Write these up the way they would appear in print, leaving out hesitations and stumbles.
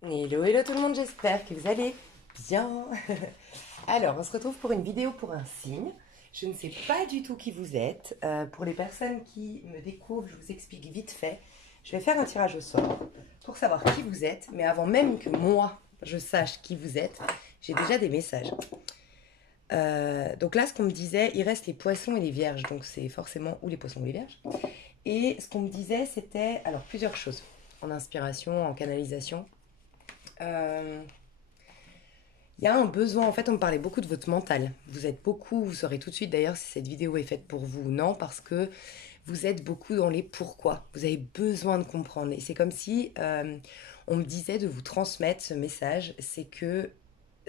Hello, hello tout le monde, j'espère que vous allez bien. Alors, on se retrouve pour une vidéo pour un signe. Je ne sais pas du tout qui vous êtes. Pour les personnes qui me découvrent, je vous explique vite fait. Je vais faire un tirage au sort pour savoir qui vous êtes. Mais avant même que moi, je sache qui vous êtes, j'ai déjà des messages. Donc là, ce qu'on me disait, il reste les poissons et les vierges. Donc c'est forcément ou les poissons ou les vierges. Et ce qu'on me disait, c'était alors plusieurs choses. En inspiration, en canalisation. Euh, Il y a un besoin, en fait, on me parlait beaucoup de votre mental. Vous êtes beaucoup, vous saurez tout de suite d'ailleurs si cette vidéo est faite pour vous ou non, parce que vous êtes beaucoup dans les pourquoi. Vous avez besoin de comprendre. Et c'est comme si on me disait de vous transmettre ce message, c'est que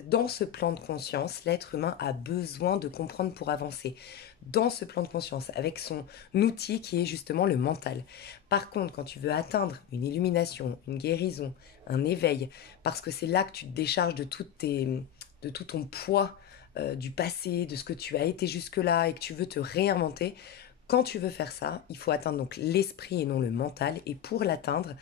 dans ce plan de conscience, l'être humain a besoin de comprendre pour avancer. Dans ce plan de conscience, avec son outil qui est justement le mental. Par contre, quand tu veux atteindre une illumination, une guérison, un éveil, parce que c'est là que tu te décharges de tout ton poids du passé, de ce que tu as été jusque-là et que tu veux te réinventer, quand tu veux faire ça, il faut atteindre donc l'esprit et non le mental. Et pour l'atteindre,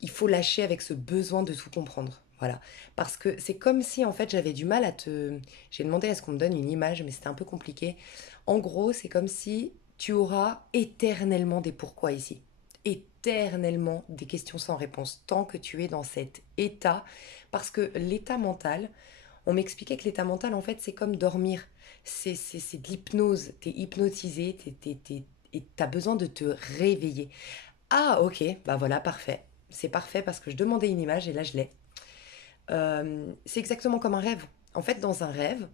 il faut lâcher avec ce besoin de tout comprendre. Voilà. Parce que c'est comme si en fait j'avais du mal à te... J'ai demandé à ce qu'on me donne une image, mais c'était un peu compliqué. En gros, c'est comme si tu auras éternellement des pourquoi ici. Éternellement des questions sans réponse, tant que tu es dans cet état. Parce que l'état mental, on m'expliquait que l'état mental, en fait, c'est comme dormir. C'est de l'hypnose. T'es hypnotisé, et t'as besoin de te réveiller. Ah, ok, bah voilà, parfait. C'est parfait parce que je demandais une image et là je l'ai. C'est exactement comme un rêve. En fait, dans un rêve,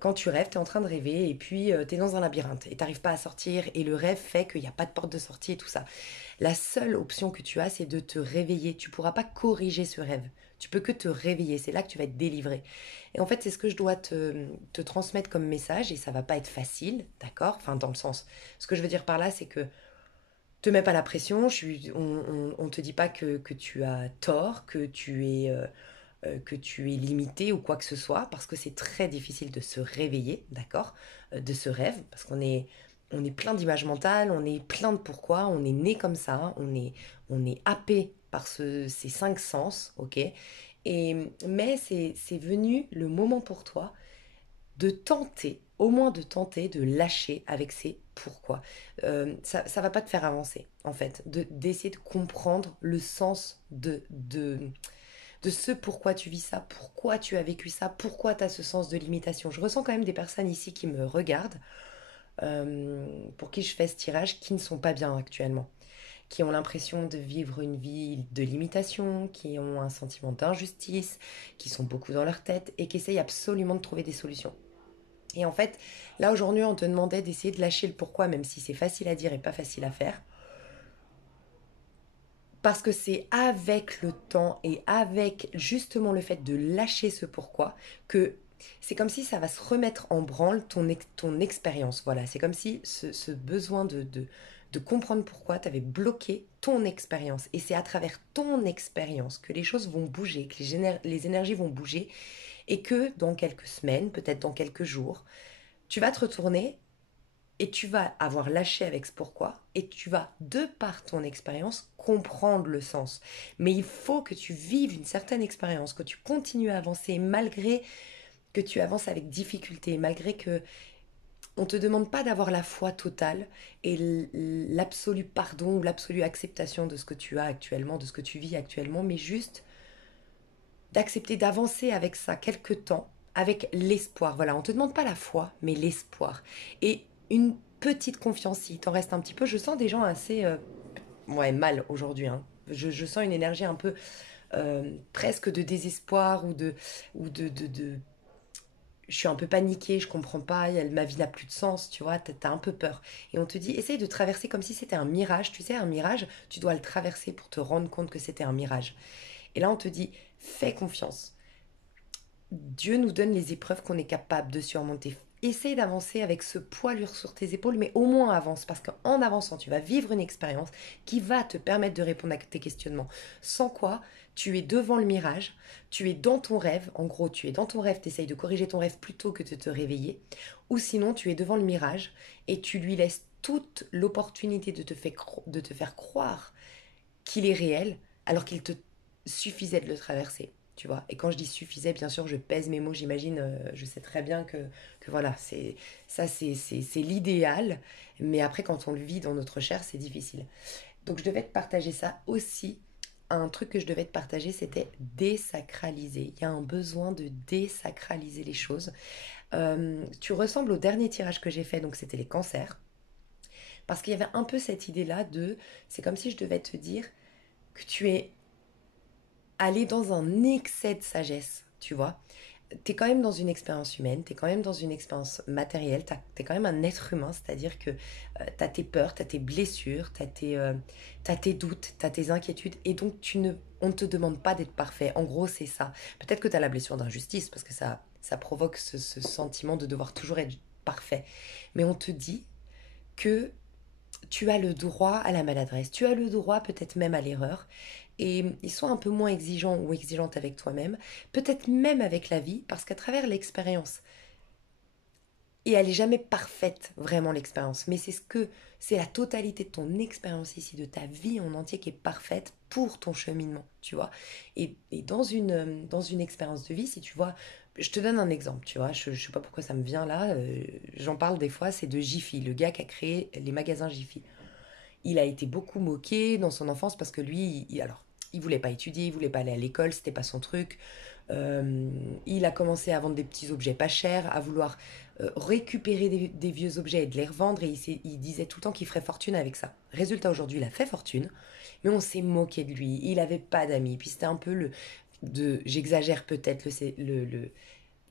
quand tu rêves, tu es en train de rêver et puis tu es dans un labyrinthe et t'arrives pas à sortir et le rêve fait qu'il n'y a pas de porte de sortie et tout ça. La seule option que tu as, c'est de te réveiller. Tu pourras pas corriger ce rêve. Tu peux que te réveiller. C'est là que tu vas être délivré. Et en fait, c'est ce que je dois te transmettre comme message et ça va pas être facile, d'accord. Enfin, dans le sens. Ce que je veux dire par là, c'est que te mets pas la pression, on te dit pas que tu as tort, que tu es limité ou quoi que ce soit, parce que c'est très difficile de se réveiller, d'accord, de ce rêve, parce on est plein d'images mentales, on est plein de pourquoi, on est né comme ça, on est happé par ces cinq sens, ok. Mais c'est venu le moment pour toi de tenter, au moins de tenter de lâcher avec ces pourquoi. Ça va pas te faire avancer, en fait, d'essayer de comprendre le sens de ce pourquoi tu vis ça, pourquoi tu as vécu ça, pourquoi tu as ce sens de limitation. Je ressens quand même des personnes ici qui me regardent, pour qui je fais ce tirage, qui ne sont pas bien actuellement, qui ont l'impression de vivre une vie de limitation, qui ont un sentiment d'injustice, qui sont beaucoup dans leur tête et qui essayent absolument de trouver des solutions. Et en fait, là aujourd'hui, on te demandait d'essayer de lâcher le pourquoi, même si c'est facile à dire et pas facile à faire. Parce que c'est avec le temps et avec justement le fait de lâcher ce pourquoi que c'est comme si ça va se remettre en branle ton expérience. Voilà, c'est comme si ce besoin de comprendre pourquoi tu avais bloqué ton expérience. Et c'est à travers ton expérience que les choses vont bouger, que les énergies vont bouger et que dans quelques semaines, peut-être dans quelques jours, tu vas te retourner et tu vas avoir lâché avec ce pourquoi et tu vas, de par ton expérience, comprendre le sens. Mais il faut que tu vives une certaine expérience, que tu continues à avancer malgré que tu avances avec difficulté, malgré que on te demande pas d'avoir la foi totale et l'absolu pardon ou l'absolue acceptation de ce que tu as actuellement, de ce que tu vis actuellement, mais juste d'accepter d'avancer avec ça quelque temps, avec l'espoir. Voilà, on te demande pas la foi, mais l'espoir. Et une petite confiance, si t'en reste un petit peu. Je sens des gens assez ouais, mal aujourd'hui. Hein. Je sens une énergie un peu presque de désespoir ou de je suis un peu paniquée, je comprends pas, ma vie n'a plus de sens, tu vois, t'as un peu peur. Et on te dit, essaye de traverser comme si c'était un mirage. Tu sais, un mirage, tu dois le traverser pour te rendre compte que c'était un mirage. Et là, on te dit, fais confiance. Dieu nous donne les épreuves qu'on est capable de surmonter. Essaye d'avancer avec ce poids lourd sur tes épaules, mais au moins avance, parce qu'en avançant, tu vas vivre une expérience qui va te permettre de répondre à tes questionnements. Sans quoi, tu es devant le mirage, tu es dans ton rêve, en gros, tu es dans ton rêve, tu essayes de corriger ton rêve plutôt que de te réveiller, ou sinon, tu es devant le mirage et tu lui laisses toute l'opportunité de te faire croire qu'il est réel, alors qu'il te suffisait de le traverser, tu vois. Et quand je dis suffisait, bien sûr, je pèse mes mots, j'imagine, je sais très bien que voilà, c'est l'idéal, mais après, quand on le vit dans notre chair, c'est difficile. Donc, je devais te partager ça aussi. Un truc que je devais te partager, c'était désacraliser. Il y a un besoin de désacraliser les choses. Tu ressembles au dernier tirage que j'ai fait, donc c'était les cancers. Parce qu'il y avait un peu cette idée-là de, c'est comme si je devais te dire que tu es allé dans un excès de sagesse, tu vois. T'es quand même dans une expérience humaine, t'es quand même dans une expérience matérielle, t'es quand même un être humain, c'est-à-dire que t'as tes peurs, t'as tes blessures, t'as tes doutes, t'as tes inquiétudes, et donc on ne te demande pas d'être parfait. En gros, c'est ça. Peut-être que t'as la blessure d'injustice, parce que ça provoque ce sentiment de devoir toujours être parfait. Mais on te dit que tu as le droit à la maladresse, tu as le droit peut-être même à l'erreur, et ils sont un peu moins exigeants ou exigeantes avec toi-même, peut-être même avec la vie, parce qu'à travers l'expérience, et elle n'est jamais parfaite vraiment l'expérience, mais c'est la totalité de ton expérience ici, de ta vie en entier qui est parfaite pour ton cheminement, tu vois. Et dans une expérience de vie, si tu vois, je te donne un exemple, tu vois, je sais pas pourquoi ça me vient là, j'en parle des fois, c'est de Jiffy, le gars qui a créé les magasins Jiffy. Il a été beaucoup moqué dans son enfance parce que lui, alors, il voulait pas étudier, il voulait pas aller à l'école, c'était pas son truc. Il a commencé à vendre des petits objets pas chers, à vouloir récupérer des vieux objets et de les revendre, et il disait tout le temps qu'il ferait fortune avec ça. Résultat, aujourd'hui, il a fait fortune, mais on s'est moqué de lui. Il avait pas d'amis, puis c'était un peu j'exagère peut-être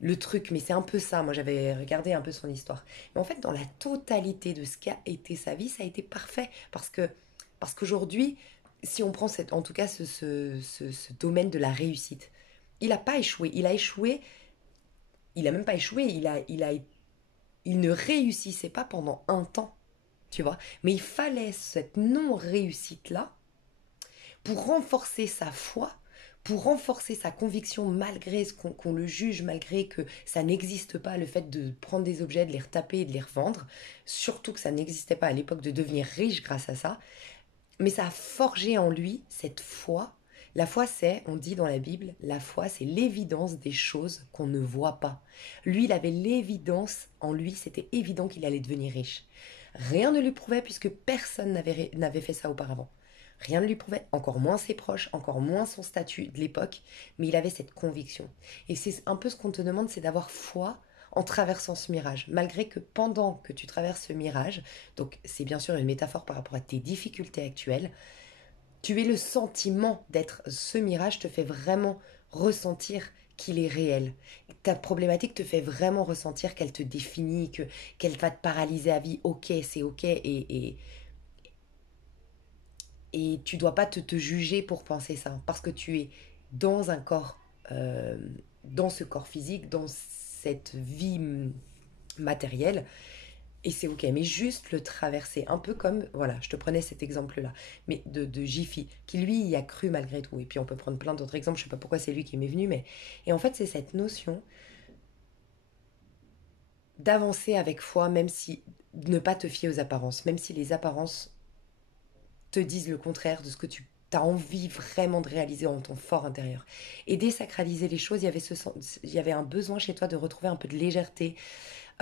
le truc, mais c'est un peu ça. Moi, j'avais regardé un peu son histoire. Mais en fait, dans la totalité de ce qu'a été sa vie, ça a été parfait. Parce qu'aujourd'hui, si on prend en tout cas ce domaine de la réussite, il n'a pas échoué. Il a échoué, il a même pas échoué, il ne réussissait pas pendant un temps, tu vois. Mais il fallait cette non-réussite-là pour renforcer sa foi, pour renforcer sa conviction malgré qu'on le juge, malgré que ça n'existe pas, le fait de prendre des objets, de les retaper et de les revendre, surtout que ça n'existait pas à l'époque de devenir riche grâce à ça, mais ça a forgé en lui cette foi. La foi, c'est, on dit dans la Bible, la foi, c'est l'évidence des choses qu'on ne voit pas. Lui, il avait l'évidence en lui, c'était évident qu'il allait devenir riche. Rien ne lui prouvait puisque personne n'avait fait ça auparavant. Rien ne lui prouvait, encore moins ses proches, encore moins son statut de l'époque, mais il avait cette conviction. Et c'est un peu ce qu'on te demande, c'est d'avoir foi en traversant ce mirage. Malgré que pendant que tu traverses ce mirage, donc c'est bien sûr une métaphore par rapport à tes difficultés actuelles, tu aies le sentiment d'être ce mirage te fait vraiment ressentir qu'il est réel. Ta problématique te fait vraiment ressentir qu'elle te définit, qu'elle va te paralyser à vie. Ok, c'est ok, et tu dois pas te juger pour penser ça, parce que tu es dans un corps, euh, dans ce corps physique, dans cette vie matérielle, et c'est ok, mais juste le traverser, un peu comme, voilà, je te prenais cet exemple-là, mais de Jiffy, qui lui y a cru malgré tout, et puis on peut prendre plein d'autres exemples, je sais pas pourquoi c'est lui qui m'est venu, mais, et en fait c'est cette notion d'avancer avec foi, même si, ne pas te fier aux apparences, même si les apparences te disent le contraire de ce que tu as envie vraiment de réaliser en ton fort intérieur. Et désacraliser les choses, il y avait un besoin chez toi de retrouver un peu de légèreté,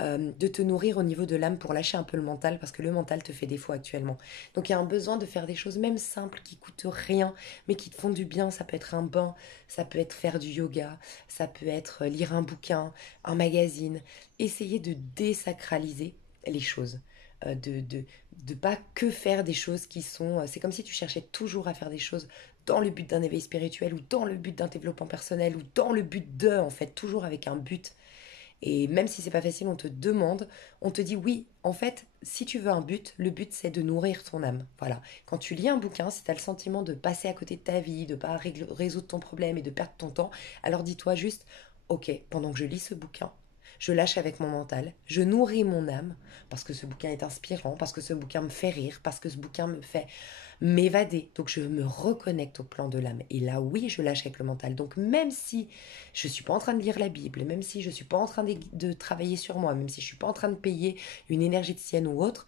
de te nourrir au niveau de l'âme pour lâcher un peu le mental, parce que le mental te fait défaut actuellement. Donc il y a un besoin de faire des choses même simples qui coûtent rien, mais qui te font du bien. Ça peut être un bain, ça peut être faire du yoga, ça peut être lire un bouquin, un magazine. Essayer de désacraliser les choses. De pas que faire des choses qui sont... C'est comme si tu cherchais toujours à faire des choses dans le but d'un éveil spirituel ou dans le but d'un développement personnel ou dans le but de, en fait, toujours avec un but. Et même si c'est pas facile, on te demande, on te dit oui, en fait, si tu veux un but, le but c'est de nourrir ton âme. Voilà. Quand tu lis un bouquin, si tu as le sentiment de passer à côté de ta vie, de pas résoudre ton problème et de perdre ton temps, alors dis-toi juste, ok, pendant que je lis ce bouquin, je lâche avec mon mental, je nourris mon âme, parce que ce bouquin est inspirant, parce que ce bouquin me fait rire, parce que ce bouquin me fait m'évader. Donc je me reconnecte au plan de l'âme. Et là, oui, je lâche avec le mental. Donc même si je ne suis pas en train de lire la Bible, même si je ne suis pas en train de travailler sur moi, même si je ne suis pas en train de payer une énergéticienne ou autre,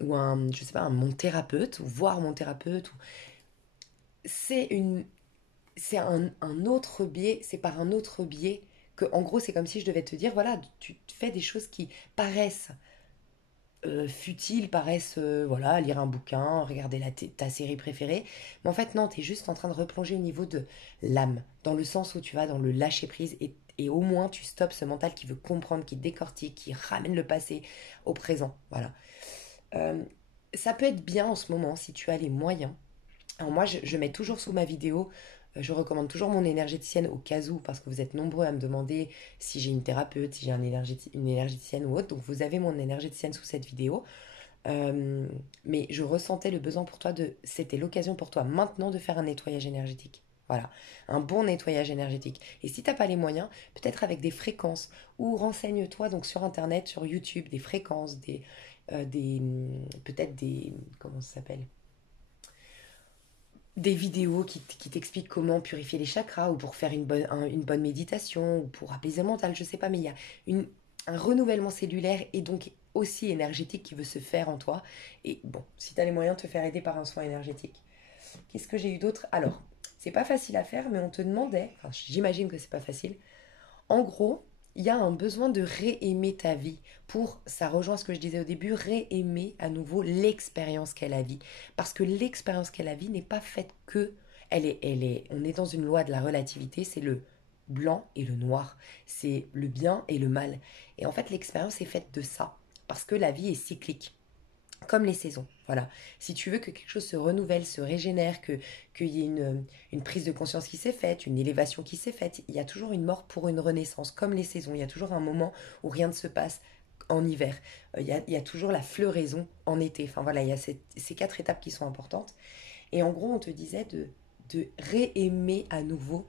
ou je sais pas, mon thérapeute, ou voir mon thérapeute, c'est c'est un autre biais, c'est par un autre biais que, en gros, c'est comme si je devais te dire, voilà, tu fais des choses qui paraissent futiles, paraissent, voilà, lire un bouquin, regarder ta série préférée. Mais en fait, non, tu es juste en train de replonger au niveau de l'âme, dans le sens où tu vas dans le lâcher-prise et au moins tu stoppes ce mental qui veut comprendre, qui décortique, qui ramène le passé au présent. Voilà. Euh, Ça peut être bien en ce moment si tu as les moyens. Alors moi, je mets toujours sous ma vidéo, je recommande toujours mon énergéticienne au cas où, parce que vous êtes nombreux à me demander si j'ai une thérapeute, si j'ai une énergéticienne ou autre. Donc vous avez mon énergéticienne sous cette vidéo. Euh, mais je ressentais le besoin pour toi c'était l'occasion pour toi maintenant de faire un nettoyage énergétique. Voilà, un bon nettoyage énergétique. Et si t'as pas les moyens, peut-être avec des fréquences, ou renseigne-toi donc sur internet, sur YouTube, des fréquences, peut-être des, comment ça s'appelle, des vidéos qui t'expliquent comment purifier les chakras ou pour faire une bonne méditation ou pour apaiser le mental, je sais pas, mais il y a un renouvellement cellulaire et donc aussi énergétique qui veut se faire en toi. Et bon, si tu as les moyens de te faire aider par un soin énergétique. Qu'est-ce que j'ai eu d'autre? Alors, c'est pas facile à faire, mais on te demandait, enfin j'imagine que c'est pas facile, en gros, il y a un besoin de réaimer ta vie pour, ça rejoint ce que je disais au début, réaimer à nouveau l'expérience qu'est la vie. Parce que l'expérience qu'est la vie n'est pas faite que, on est dans une loi de la relativité, c'est le blanc et le noir, c'est le bien et le mal. Et en fait, l'expérience est faite de ça, parce que la vie est cyclique comme les saisons. Voilà. Si tu veux que quelque chose se renouvelle, se régénère, qu'il y ait une prise de conscience qui s'est faite, une élévation qui s'est faite, il y a toujours une mort pour une renaissance, comme les saisons. Il y a toujours un moment où rien ne se passe en hiver. Il y a toujours la floraison en été. Enfin voilà, il y a ces quatre étapes qui sont importantes. Et en gros, on te disait de réaimer à nouveau.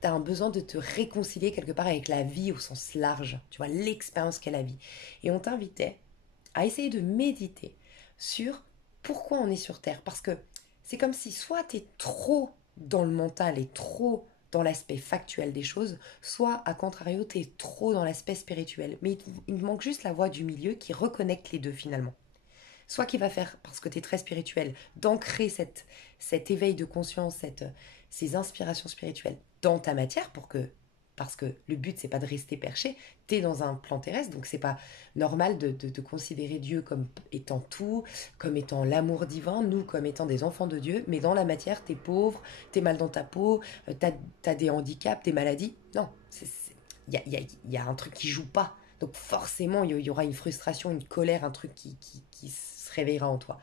Tu as un besoin de te réconcilier quelque part avec la vie au sens large. Tu vois, l'expérience qu'est la vie. Et on t'invitait à essayer de méditer sur pourquoi on est sur Terre. Parce que c'est comme si soit tu es trop dans le mental et trop dans l'aspect factuel des choses, soit à contrario, tu es trop dans l'aspect spirituel. Mais il manque juste la voie du milieu qui reconnecte les deux finalement. Soit qui va faire, parce que tu es très spirituel, d'ancrer cet éveil de conscience, ces inspirations spirituelles dans ta matière parce que le but c'est pas de rester perché, tu es dans un plan terrestre, donc c'est pas normal de considérer Dieu comme étant tout, comme étant l'amour divin, nous comme étant des enfants de Dieu, mais dans la matière t'es pauvre, t'es mal dans ta peau, t'as des handicaps, des maladies. Non, il y a un truc qui joue pas. Donc forcément, il y aura une frustration, une colère, un truc qui se réveillera en toi.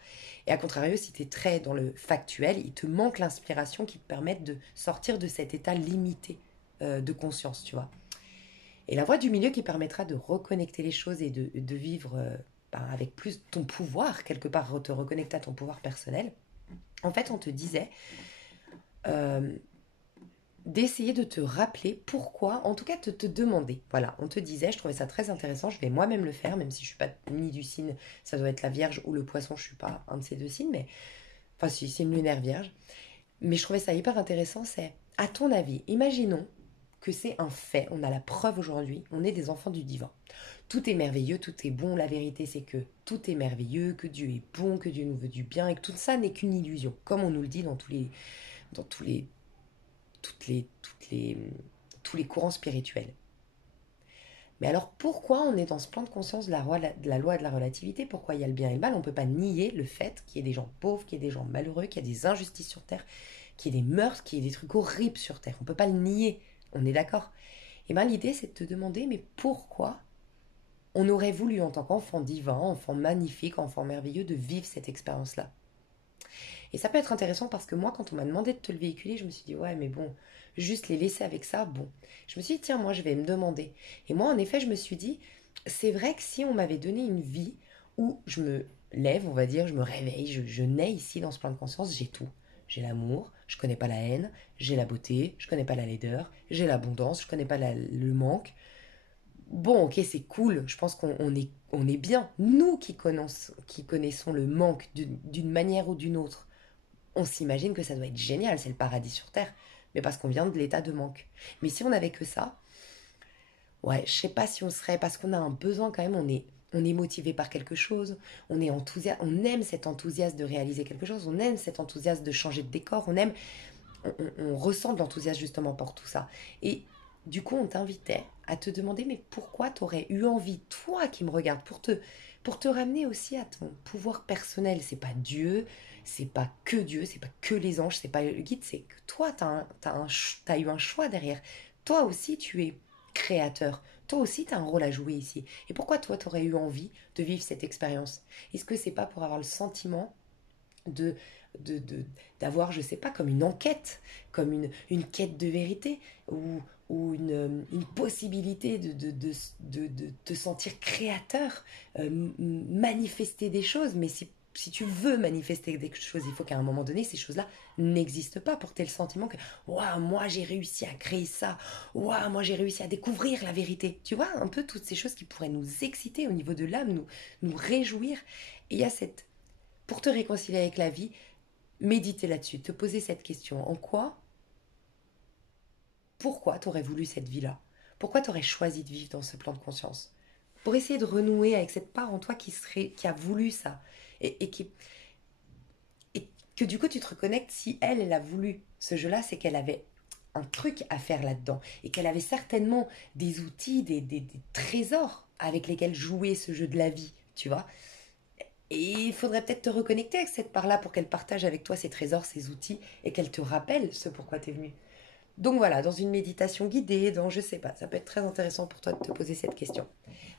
Et à contrario, si tu es très dans le factuel, il te manque l'inspiration qui te permette de sortir de cet état limité de conscience, tu vois. Et la voie du milieu qui permettra de reconnecter les choses et de vivre avec plus ton pouvoir, quelque part, te reconnecter à ton pouvoir personnel. En fait, on te disait, euh, d'essayer de te rappeler pourquoi, en tout cas de te demander. Voilà, on te disait, je trouvais ça très intéressant, je vais moi-même le faire, même si je suis pas ni du signe, ça doit être la Vierge ou le Poisson, je suis pas un de ces deux signes, mais enfin si, c'est une lunaire Vierge. Mais je trouvais ça hyper intéressant, c'est, à ton avis, imaginons que c'est un fait, on a la preuve aujourd'hui, on est des enfants du divin. Tout est merveilleux, tout est bon, la vérité c'est que tout est merveilleux, que Dieu est bon, que Dieu nous veut du bien, et que tout ça n'est qu'une illusion, comme on nous le dit dans toutes les, toutes les, tous les courants spirituels. Mais alors pourquoi on est dans ce plan de conscience de la loi de la relativité? Pourquoi il y a le bien et le mal? On ne peut pas nier le fait qu'il y ait des gens pauvres, qu'il y ait des gens malheureux, qu'il y ait des injustices sur Terre, qu'il y ait des meurtres, qu'il y ait des trucs horribles sur Terre. On ne peut pas le nier, on est d'accord. Et bien l'idée c'est de te demander, mais pourquoi on aurait voulu en tant qu'enfant divin, enfant magnifique, enfant merveilleux, de vivre cette expérience-là? Et ça peut être intéressant parce que moi, quand on m'a demandé de te le véhiculer, je me suis dit, ouais, mais bon, juste les laisser avec ça, bon. Je me suis dit, tiens, moi, je vais me demander. Et moi, en effet, je me suis dit, c'est vrai que si on m'avait donné une vie où je me lève, on va dire, je me réveille, je nais ici dans ce plan de conscience, j'ai tout. J'ai l'amour, je connais pas la haine, j'ai la beauté, je connais pas la laideur, j'ai l'abondance, je connais pas le manque. Bon, ok, c'est cool, je pense qu'on est bien. Nous qui connaissons le manque d'une manière ou d'une autre, on s'imagine que ça doit être génial, c'est le paradis sur Terre. Mais parce qu'on vient de l'état de manque. Mais si on n'avait que ça, ouais, je sais pas si on serait, parce qu'on a un besoin quand même, on est motivé par quelque chose, on est enthousiaste, on aime cet enthousiasme de réaliser quelque chose, on aime cet enthousiasme de changer de décor, on aime on ressent de l'enthousiasme justement pour tout ça. Et du coup, on t'invitait à te demander, mais pourquoi tu aurais eu envie, toi qui me regardes, pour te ramener aussi à ton pouvoir personnel. C'est pas Dieu, c'est pas que Dieu, c'est pas que les anges, c'est pas le guide, c'est que toi, t'as eu un choix derrière. Toi aussi, tu es créateur. Toi aussi, tu as un rôle à jouer ici. Et pourquoi toi, tu aurais eu envie de vivre cette expérience? Est-ce que c'est pas pour avoir le sentiment de, de, d'avoir, je sais pas, comme une enquête, comme une quête de vérité, ou une possibilité de te sentir créateur, manifester des choses, mais si tu veux manifester des choses, il faut qu'à un moment donné, ces choses-là n'existent pas pour que tu aies le sentiment que waouh, moi j'ai réussi à créer ça, waouh, moi j'ai réussi à découvrir la vérité. Tu vois, un peu toutes ces choses qui pourraient nous exciter au niveau de l'âme, nous réjouir. Et il y a cette pour te réconcilier avec la vie, méditer là-dessus, te poser cette question. En quoi, pourquoi tu aurais voulu cette vie-là? Pourquoi tu aurais choisi de vivre dans ce plan de conscience? Pour essayer de renouer avec cette part en toi qui a voulu ça. Et que du coup tu te reconnectes si elle a voulu ce jeu-là, c'est qu'elle avait un truc à faire là-dedans. Et qu'elle avait certainement des outils, des trésors avec lesquels jouer ce jeu de la vie, tu vois. Et il faudrait peut-être te reconnecter avec cette part-là pour qu'elle partage avec toi ses trésors, ses outils, et qu'elle te rappelle ce pourquoi tu es venu. Donc voilà, dans une méditation guidée, dans je sais pas, ça peut être très intéressant pour toi de te poser cette question.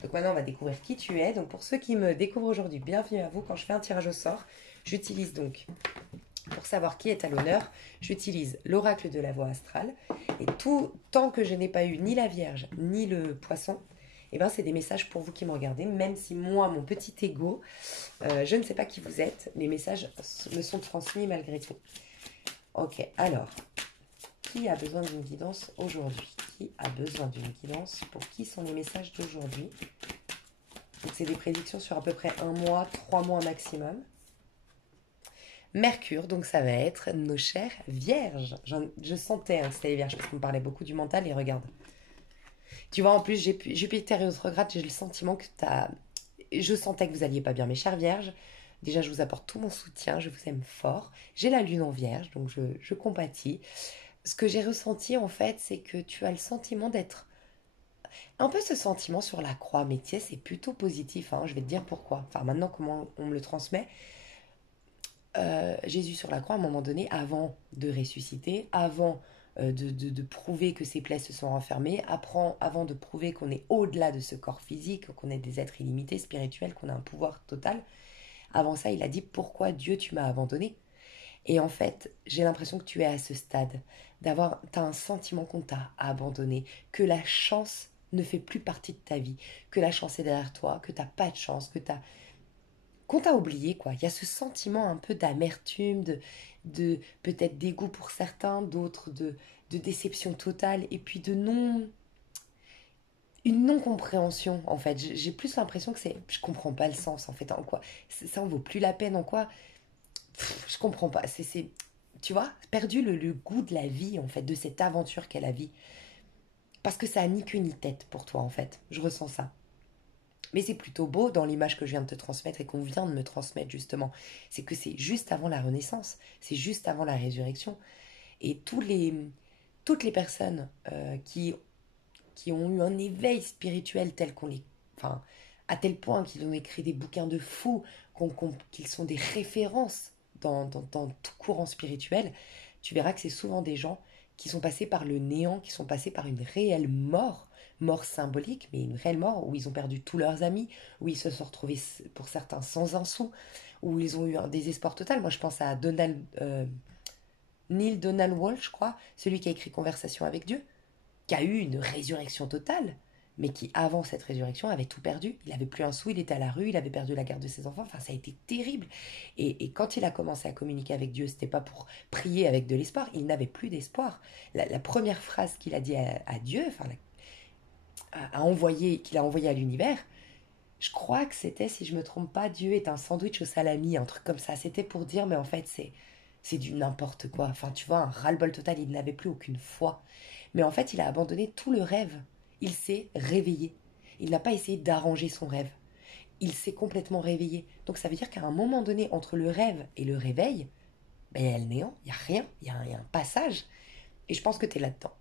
Donc maintenant, on va découvrir qui tu es. Donc pour ceux qui me découvrent aujourd'hui, bienvenue à vous. Quand je fais un tirage au sort, j'utilise donc, pour savoir qui est à l'honneur, j'utilise l'oracle de la voix astrale. Et tout tant que je n'ai pas eu ni la Vierge, ni le poisson, eh ben, c'est des messages pour vous qui me regardez, même si moi, mon petit ego, je ne sais pas qui vous êtes, les messages me sont transmis malgré tout. Ok, alors, qui a besoin d'une guidance aujourd'hui? Qui a besoin d'une guidance? Pour qui sont les messages d'aujourd'hui? Donc, c'est des prédictions sur à peu près 1 mois, 3 mois maximum. Mercure, donc ça va être nos chères vierges. Je sentais que c'était les vierges parce qu'on me parlait beaucoup du mental et regarde. Tu vois, en plus, Jupiter rétrograde, j'ai le sentiment que je sentais que vous alliez pas bien, mes chères vierges. Déjà, je vous apporte tout mon soutien, je vous aime fort. J'ai la lune en vierge, donc je compatis. Ce que j'ai ressenti, en fait, c'est que tu as le sentiment d'être un peu ce sentiment sur la croix, mais tu sais, c'est plutôt positif, hein, je vais te dire pourquoi. Enfin, maintenant, comment on me le transmet. Jésus sur la croix, à un moment donné, avant de ressusciter, avant de prouver que ses plaies se sont renfermées, avant de prouver qu'on est au-delà de ce corps physique, qu'on est des êtres illimités, spirituels, qu'on a un pouvoir total, avant ça, il a dit pourquoi Dieu tu m'as abandonné. Et en fait, j'ai l'impression que tu es à ce stade, t'as un sentiment qu'on t'a abandonné, que la chance ne fait plus partie de ta vie, que la chance est derrière toi, que t'as pas de chance, qu'on t'a oublié, quoi. Il y a ce sentiment un peu d'amertume, de peut-être dégoût pour certains, d'autres de déception totale, et puis une non-compréhension, en fait. J'ai plus l'impression que je comprends pas le sens, en fait, en quoi, ça en vaut plus la peine, en quoi, je comprends pas, tu vois, perdu le goût de la vie, en fait, de cette aventure qu'est la vie. Parce que ça a ni queue ni tête pour toi, en fait. Je ressens ça. Mais c'est plutôt beau dans l'image que je viens de te transmettre et qu'on vient de me transmettre justement. C'est que c'est juste avant la Renaissance, c'est juste avant la résurrection. Et toutes les personnes qui ont eu un éveil spirituel tel qu'on les... Enfin, à tel point qu'ils ont écrit des bouquins de fous, qu'ils sont des références dans tout courant spirituel, tu verras que c'est souvent des gens qui sont passés par le néant, qui sont passés par une réelle mort symbolique, mais une réelle mort où ils ont perdu tous leurs amis, où ils se sont retrouvés pour certains sans un sou, où ils ont eu un désespoir total. Moi, je pense à Neil Donald Walsh, je crois, celui qui a écrit Conversation avec Dieu, qui a eu une résurrection totale, mais qui, avant cette résurrection, avait tout perdu. Il n'avait plus un sou, il était à la rue, il avait perdu la garde de ses enfants. Enfin, ça a été terrible. Et quand il a commencé à communiquer avec Dieu, c'était pas pour prier avec de l'espoir. Il n'avait plus d'espoir. La première phrase qu'il a dit à Dieu, enfin, qu'il a envoyé à l'univers, je crois que c'était, si je me trompe pas, Dieu est un sandwich au salami, un truc comme ça. C'était pour dire, mais en fait, c'est du n'importe quoi. Enfin, tu vois, un ras-le-bol total, il n'avait plus aucune foi. Mais en fait, il a abandonné tout le rêve. Il s'est réveillé. Il n'a pas essayé d'arranger son rêve. Il s'est complètement réveillé. Donc ça veut dire qu'à un moment donné, entre le rêve et le réveil, ben, il y a le néant, il n'y a rien, il y a un passage. Et je pense que tu es là-dedans.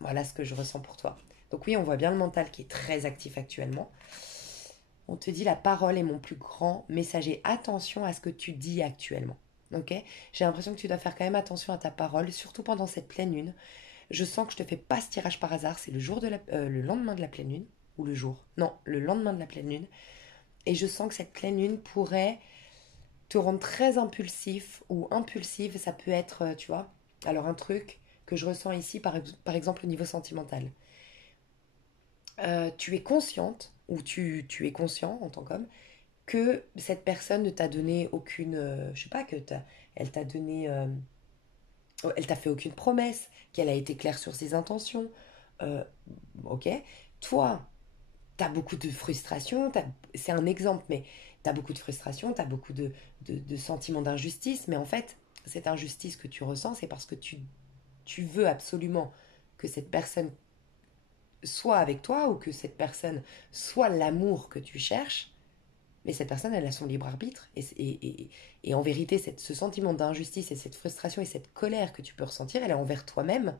Voilà ce que je ressens pour toi. Donc oui, on voit bien le mental qui est très actif actuellement. On te dit la parole est mon plus grand messager. Attention à ce que tu dis actuellement. Ok. J'ai l'impression que tu dois faire quand même attention à ta parole, surtout pendant cette pleine lune. Je sens que je te fais pas ce tirage par hasard. C'est le lendemain de la pleine lune. Ou le jour. Non, le lendemain de la pleine lune. Et je sens que cette pleine lune pourrait te rendre très impulsif ou impulsive. Ça peut être, tu vois, alors un truc que je ressens ici, par exemple au niveau sentimental. Tu es consciente, ou tu es conscient en tant qu'homme, que cette personne ne t'a donné aucune, je sais pas, elle t'a donné, elle t'a fait aucune promesse, qu'elle a été claire sur ses intentions. Euh, ok. Toi, t'as beaucoup de frustration, c'est un exemple, mais t'as beaucoup de frustration, t'as beaucoup de sentiments d'injustice, mais en fait, cette injustice que tu ressens, c'est parce que tu veux absolument que cette personne soit avec toi ou que cette personne soit l'amour que tu cherches, mais cette personne, elle a son libre arbitre. Et en vérité, ce sentiment d'injustice et cette frustration et cette colère que tu peux ressentir, elle est envers toi-même.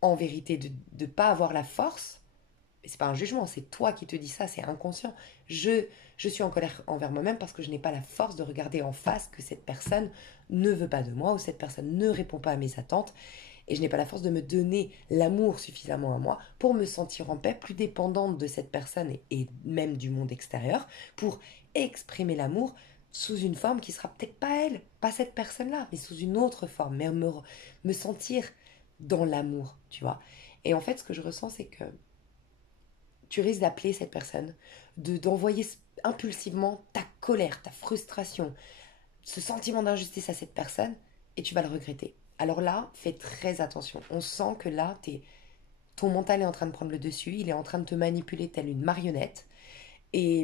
En vérité, de ne pas avoir la force, c'est pas un jugement, c'est toi qui te dis ça, c'est inconscient. Je suis en colère envers moi-même parce que je n'ai pas la force de regarder en face que cette personne ne veut pas de moi ou cette personne ne répond pas à mes attentes et je n'ai pas la force de me donner l'amour suffisamment à moi pour me sentir en paix, plus dépendante de cette personne et même du monde extérieur, pour exprimer l'amour sous une forme qui sera peut-être pas elle, pas cette personne-là, mais sous une autre forme, mais me sentir dans l'amour, tu vois. Et en fait, ce que je ressens, c'est que tu risques d'appeler cette personne, d'envoyer impulsivement ta colère, ta frustration, ce sentiment d'injustice à cette personne, et tu vas le regretter. Alors là, fais très attention. On sent que là, ton mental est en train de prendre le dessus, il est en train de te manipuler telle une marionnette, et,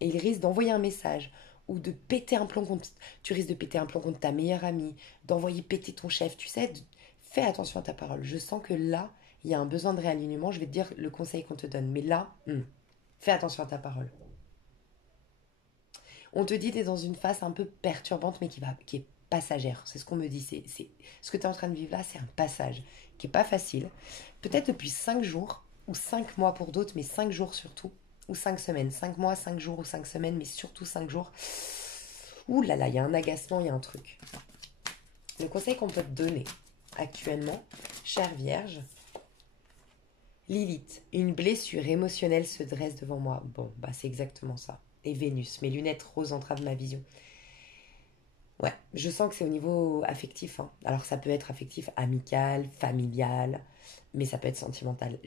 et il risque d'envoyer un message, ou de péter un plomb contre... Tu risques de péter un plomb contre ta meilleure amie, d'envoyer péter ton chef, tu sais, fais attention à ta parole. Je sens que là, il y a un besoin de réalignement, je vais te dire le conseil qu'on te donne, mais là, fais attention à ta parole. On te dit que tu es dans une phase un peu perturbante, mais qui est passagère. C'est ce qu'on me dit. Ce que tu es en train de vivre là, c'est un passage qui est pas facile. Peut-être depuis 5 jours, ou 5 mois pour d'autres, mais 5 jours surtout, ou 5 semaines. 5 mois, 5 jours ou 5 semaines, mais surtout 5 jours. Ouh là là, il y a un agacement, il y a un truc. Le conseil qu'on peut te donner actuellement, chère Vierge, Lilith, une blessure émotionnelle se dresse devant moi. Bon, bah c'est exactement ça. Et Vénus, mes lunettes roses entravent ma vision. Ouais, je sens que c'est au niveau affectif, hein. Alors ça peut être affectif, amical, familial, mais ça peut être sentimental.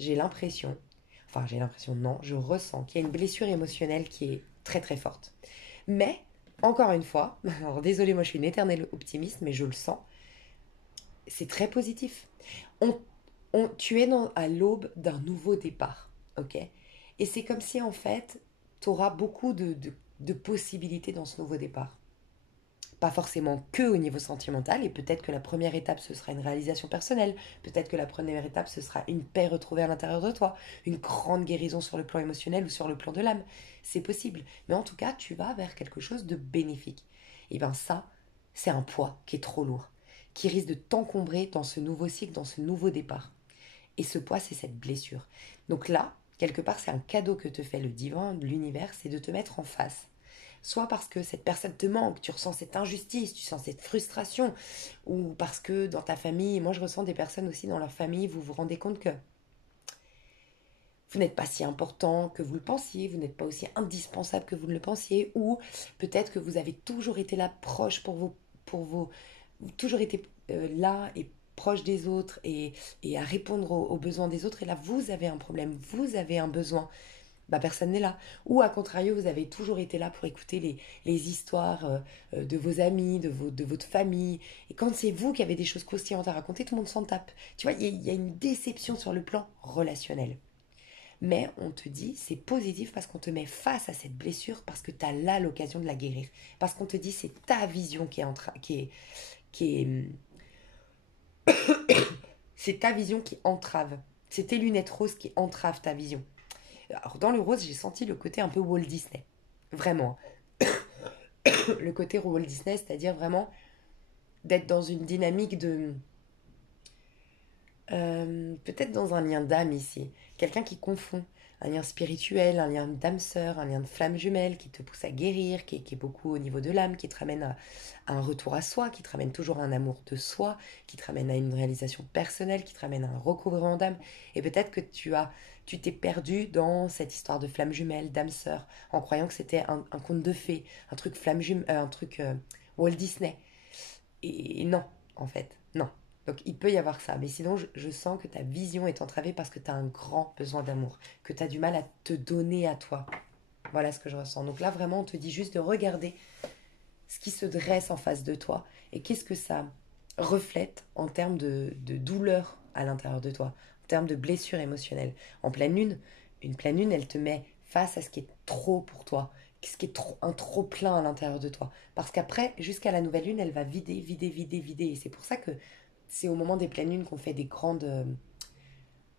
Non, je ressens qu'il y a une blessure émotionnelle qui est très très forte. Mais, encore une fois, alors désolé, moi je suis une éternelle optimiste, mais je le sens, c'est très positif. On, tu es à l'aube d'un nouveau départ, ok. Et c'est comme si en fait, tu auras beaucoup de possibilités dans ce nouveau départ. Pas forcément que au niveau sentimental, et peut-être que la première étape ce sera une réalisation personnelle, peut-être que la première étape ce sera une paix retrouvée à l'intérieur de toi, une grande guérison sur le plan émotionnel ou sur le plan de l'âme, c'est possible, mais en tout cas tu vas vers quelque chose de bénéfique. Et bien ça, c'est un poids qui est trop lourd, qui risque de t'encombrer dans ce nouveau cycle, dans ce nouveau départ. Et ce poids, c'est cette blessure. Donc là, quelque part, c'est un cadeau que te fait le divin, l'univers, c'est de te mettre en face, soit parce que cette personne te manque, tu ressens cette injustice, tu sens cette frustration, ou parce que dans ta famille, moi je ressens des personnes aussi dans leur famille, vous vous rendez compte que vous n'êtes pas si important que vous le pensiez, vous n'êtes pas aussi indispensable que vous ne le pensiez, ou peut-être que vous avez toujours été là proche pour vos toujours été là et proche des autres et à répondre aux besoins des autres, et là vous avez un problème, vous avez un besoin, bah, personne n'est là. Ou à contrario, vous avez toujours été là pour écouter les histoires de vos amis, de votre famille. Et quand c'est vous qui avez des choses croustillantes à raconter, tout le monde s'en tape. Tu vois, il y a une déception sur le plan relationnel. Mais on te dit, c'est positif parce qu'on te met face à cette blessure, parce que tu as là l'occasion de la guérir. Parce qu'on te dit, c'est ta vision qui est, c'est ta vision qui entrave. C'est tes lunettes roses qui entravent ta vision. Alors dans le rose, j'ai senti le côté un peu Walt Disney. Vraiment. Le côté Walt Disney, c'est-à-dire vraiment d'être dans une dynamique peut-être dans un lien d'âme ici. Quelqu'un qui confond un lien spirituel, un lien d'âme sœur, un lien de flamme jumelle qui te pousse à guérir, qui est beaucoup au niveau de l'âme, qui te ramène à un retour à soi, qui te ramène toujours à un amour de soi, qui te ramène à une réalisation personnelle, qui te ramène à un recouvrement d'âme. Et peut-être que tu t'es perdu dans cette histoire de flamme jumelle, d'âme sœur, en croyant que c'était un conte de fées, un truc un truc Walt Disney. Et non, en fait, non. Donc il peut y avoir ça, mais sinon je sens que ta vision est entravée parce que tu as un grand besoin d'amour, que tu as du mal à te donner à toi. Voilà ce que je ressens. Donc là vraiment on te dit juste de regarder ce qui se dresse en face de toi et qu'est-ce que ça reflète en termes de douleur à l'intérieur de toi, en termes de blessure émotionnelle. En pleine lune, une pleine lune elle te met face à ce qui est trop pour toi, ce qui est trop, un trop plein à l'intérieur de toi. Parce qu'après, jusqu'à la nouvelle lune, elle va vider, vider, vider, vider. Et c'est pour ça que c'est au moment des pleines lunes qu'on fait des grandes.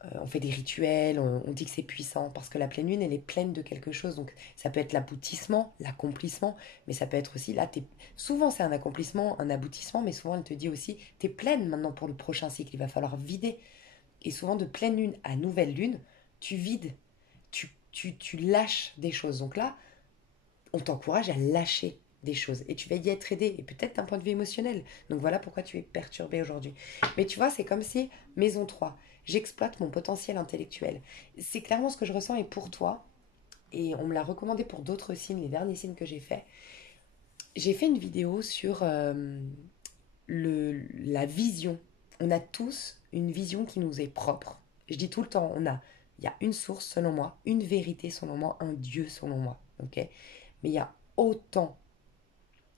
On fait des rituels, on dit que c'est puissant. Parce que la pleine lune, elle est pleine de quelque chose. Donc ça peut être l'aboutissement, l'accomplissement. Mais ça peut être aussi. Là, souvent c'est un accomplissement, un aboutissement. Mais souvent elle te dit aussi t'es pleine maintenant pour le prochain cycle. Il va falloir vider. Et souvent de pleine lune à nouvelle lune, tu vides. Tu lâches des choses. Donc là, on t'encourage à lâcher des choses et tu vas y être aidé et peut-être d'un point de vue émotionnel. Donc voilà pourquoi tu es perturbé aujourd'hui. Mais tu vois, c'est comme si maison 3, j'exploite mon potentiel intellectuel. C'est clairement ce que je ressens et pour toi, et on me l'a recommandé pour d'autres signes, les derniers signes que j'ai fait. J'ai fait une vidéo sur la vision. On a tous une vision qui nous est propre. Je dis tout le temps, il y a une source selon moi, une vérité selon moi, un Dieu selon moi. Ok. Mais il y a autant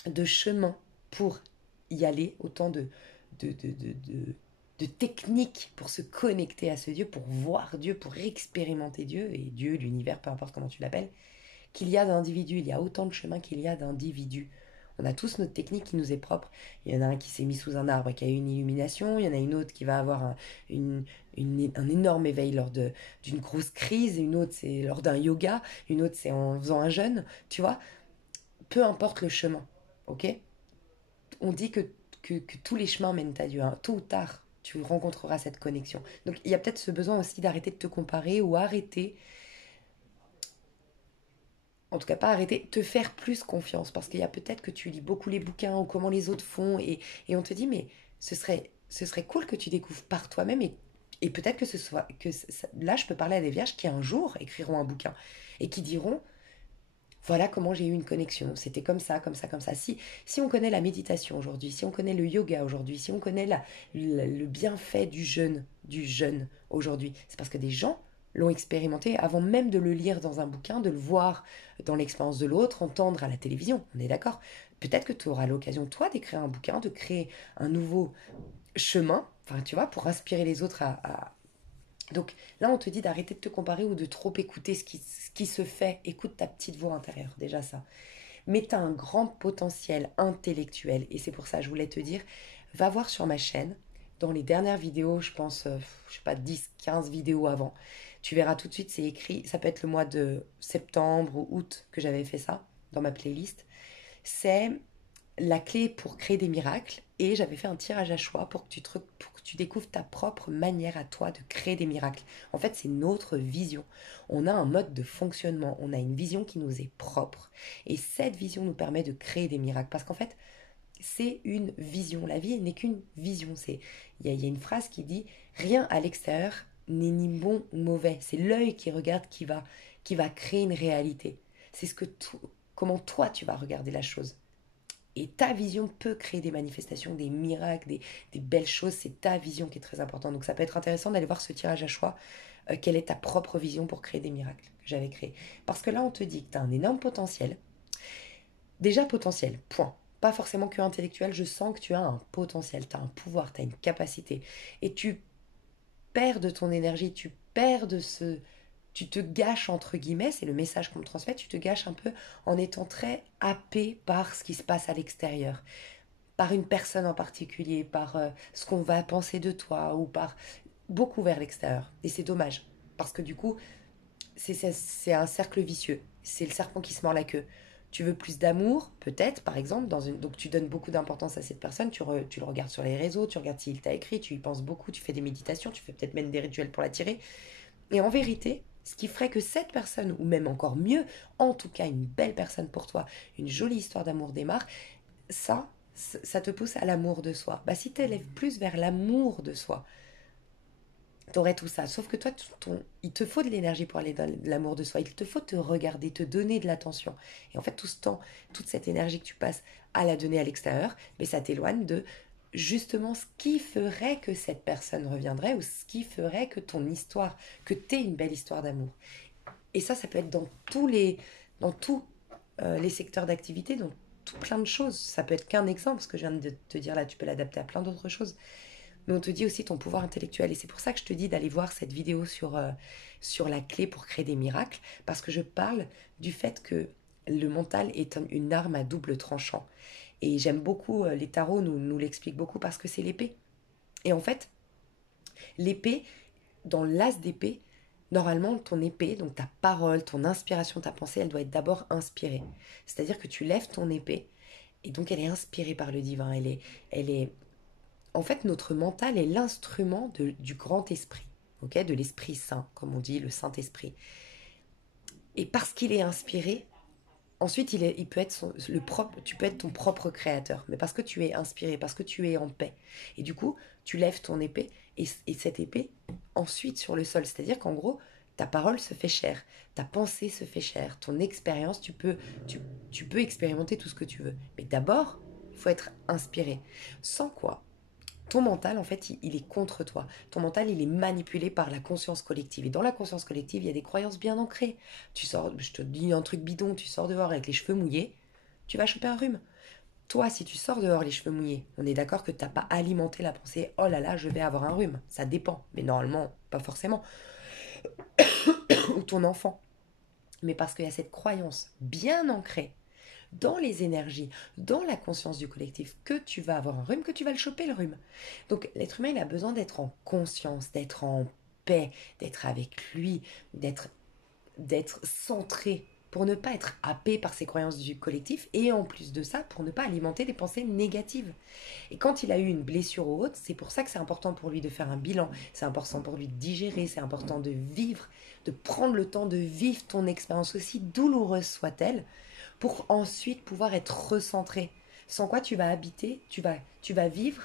de chemins pour y aller, autant de, de, de, de, de techniques pour se connecter à ce Dieu, pour voir Dieu, pour expérimenter Dieu, et Dieu, l'univers, peu importe comment tu l'appelles, qu'il y a d'individus. Il y a autant de chemins qu'il y a d'individus. On a tous notre technique qui nous est propre. Il y en a un qui s'est mis sous un arbre et qui a eu une illumination. Il y en a une autre qui va avoir un énorme éveil d'une grosse crise. Une autre, c'est lors d'un yoga. Une autre, c'est en faisant un jeûne. Tu vois, peu importe le chemin. Ok. On dit que tous les chemins mènent à Dieu. Hein. Tôt ou tard, tu rencontreras cette connexion. Donc il y a peut-être ce besoin aussi d'arrêter de te comparer ou arrêter, en tout cas pas arrêter, te faire plus confiance. Parce qu'il y a peut-être que tu lis beaucoup les bouquins ou comment les autres font et on te dit mais ce serait cool que tu découvres par toi-même et peut-être que ce soit là je peux parler à des vierges qui un jour écriront un bouquin et qui diront voilà comment j'ai eu une connexion. C'était comme ça, comme ça, comme ça. Si on connaît la méditation aujourd'hui, si on connaît le yoga aujourd'hui, si on connaît le bienfait du jeûne aujourd'hui, c'est parce que des gens l'ont expérimenté avant même de le lire dans un bouquin, de le voir dans l'expérience de l'autre, entendre à la télévision. On est d'accord. Peut-être que tu auras l'occasion, toi, d'écrire un bouquin, de créer un nouveau chemin, enfin, tu vois, pour inspirer les autres donc là, on te dit d'arrêter de te comparer ou de trop écouter ce qui se fait. Écoute ta petite voix intérieure, déjà ça. Mais tu as un grand potentiel intellectuel. Et c'est pour ça que je voulais te dire, va voir sur ma chaîne. Dans les dernières vidéos, je pense, je sais pas, 10, 15 vidéos avant. Tu verras tout de suite, c'est écrit. Ça peut être le mois de septembre ou août que j'avais fait ça dans ma playlist. C'est la clé pour créer des miracles et j'avais fait un tirage à choix pour que tu découvres ta propre manière à toi de créer des miracles. En fait, c'est notre vision. On a un mode de fonctionnement, on a une vision qui nous est propre et cette vision nous permet de créer des miracles parce qu'en fait, c'est une vision. La vie n'est qu'une vision. Il y a une phrase qui dit rien à l'extérieur n'est ni bon ou mauvais. C'est l'œil qui regarde qui va créer une réalité. C'est comment toi tu vas regarder la chose. Et ta vision peut créer des manifestations, des miracles, des belles choses. C'est ta vision qui est très importante. Donc ça peut être intéressant d'aller voir ce tirage à choix. Quelle est ta propre vision pour créer des miracles que j'avais créé. Parce que là, on te dit que tu as un énorme potentiel. Déjà potentiel, point. Pas forcément que intellectuel, je sens que tu as un potentiel, tu as un pouvoir, tu as une capacité. Et tu perds de ton énergie, tu perds de ce... Tu te gâches, entre guillemets, c'est le message qu'on me transmet, tu te gâches un peu en étant très happé par ce qui se passe à l'extérieur, par une personne en particulier, par ce qu'on va penser de toi, ou par beaucoup vers l'extérieur. Et c'est dommage, parce que du coup, c'est un cercle vicieux, c'est le serpent qui se mord la queue. Tu veux plus d'amour, peut-être, par exemple, donc tu donnes beaucoup d'importance à cette personne, tu le regardes sur les réseaux, tu regardes s'il t'a écrit, tu y penses beaucoup, tu fais des méditations, tu fais peut-être même des rituels pour l'attirer. Et en vérité, ce qui ferait que cette personne, ou même encore mieux, en tout cas une belle personne pour toi, une jolie histoire d'amour démarre, ça te pousse à l'amour de soi. Bah, si tu élèves plus vers l'amour de soi, t'aurais tout ça. Sauf que toi, il te faut de l'énergie pour aller dans l'amour de soi. Il te faut te regarder, te donner de l'attention. Et en fait, tout ce temps, toute cette énergie que tu passes à la donner à l'extérieur, mais ça t'éloigne de justement ce qui ferait que cette personne reviendrait ou ce qui ferait que ton histoire, que t'aies une belle histoire d'amour. Et ça peut être dans tous les secteurs d'activité, dans tout plein de choses. Ça peut être qu'un exemple, ce que je viens de te dire là, tu peux l'adapter à plein d'autres choses. Mais on te dit aussi ton pouvoir intellectuel. Et c'est pour ça que je te dis d'aller voir cette vidéo sur la clé pour créer des miracles, parce que je parle du fait que le mental est une arme à double tranchant. Et j'aime beaucoup, les tarots nous l'expliquent beaucoup parce que c'est l'épée. Et en fait, l'épée, dans l'as d'épée, normalement, ton épée, donc ta parole, ton inspiration, ta pensée, elle doit être d'abord inspirée. C'est-à-dire que tu lèves ton épée, et donc elle est inspirée par le divin. Elle est en fait, notre mental est l'instrument du grand esprit, ok, de l'Esprit Saint, comme on dit, le Saint-Esprit. Et parce qu'il est inspiré, ensuite il peut être tu peux être ton propre créateur, mais parce que tu es inspiré, parce que tu es en paix. Et du coup, tu lèves ton épée, et cette épée, ensuite sur le sol, c'est-à-dire qu'en gros, ta parole se fait chair, ta pensée se fait chair, ton expérience, tu peux expérimenter tout ce que tu veux. Mais d'abord, il faut être inspiré. Sans quoi, ton mental, en fait, il est contre toi. Ton mental, il est manipulé par la conscience collective. Et dans la conscience collective, il y a des croyances bien ancrées. Tu sors, je te dis un truc bidon, tu sors dehors avec les cheveux mouillés, tu vas choper un rhume. Toi, si tu sors dehors les cheveux mouillés, on est d'accord que tu n'as pas alimenté la pensée, oh là là, je vais avoir un rhume. Ça dépend, mais normalement, pas forcément. Ou ton enfant. Mais parce qu'il y a cette croyance bien ancrée dans les énergies, dans la conscience du collectif, que tu vas avoir un rhume, que tu vas le choper le rhume. Donc l'être humain, il a besoin d'être en conscience, d'être en paix, d'être avec lui, d'être centré pour ne pas être happé par ses croyances du collectif et en plus de ça, pour ne pas alimenter des pensées négatives. Et quand il a eu une blessure ou autre, c'est pour ça que c'est important pour lui de faire un bilan, c'est important pour lui de digérer, c'est important de vivre, de prendre le temps de vivre ton expérience aussi douloureuse soit-elle, pour ensuite pouvoir être recentré. Sans quoi tu vas habiter, tu vas vivre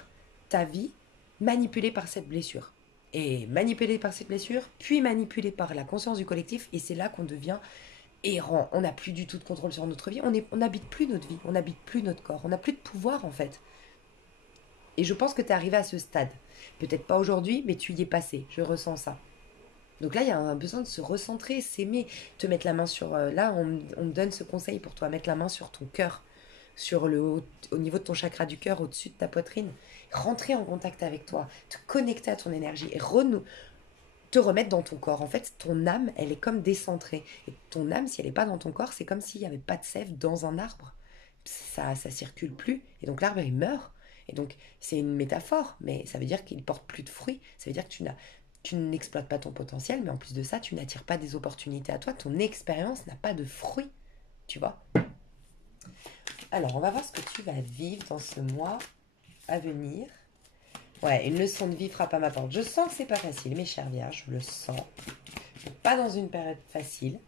ta vie manipulée par cette blessure. Et manipulée par cette blessure, puis manipulée par la conscience du collectif, et c'est là qu'on devient errant. On n'a plus du tout de contrôle sur notre vie, on n'habite plus notre vie, on n'habite plus notre corps, on n'a plus de pouvoir en fait. Et je pense que tu es arrivé à ce stade. Peut-être pas aujourd'hui, mais tu y es passé, je ressens ça. Donc là, il y a un besoin de se recentrer, s'aimer, te mettre la main sur... là, on me donne ce conseil pour toi, mettre la main sur ton cœur, au niveau de ton chakra du cœur, au-dessus de ta poitrine. Rentrer en contact avec toi, te connecter à ton énergie et te remettre dans ton corps. En fait, ton âme, elle est comme décentrée. Et ton âme, si elle n'est pas dans ton corps, c'est comme s'il n'y avait pas de sève dans un arbre. Ça circule plus. Et donc l'arbre, il meurt. Et donc, c'est une métaphore, mais ça veut dire qu'il porte plus de fruits. Ça veut dire que tu n'exploites pas ton potentiel, mais en plus de ça, tu n'attires pas des opportunités à toi. Ton expérience n'a pas de fruits, tu vois. Alors, on va voir ce que tu vas vivre dans ce mois à venir. Ouais, une leçon de vie frappe à ma porte. Je sens que c'est pas facile, mes chères vierges, je le sens. Pas dans une période facile.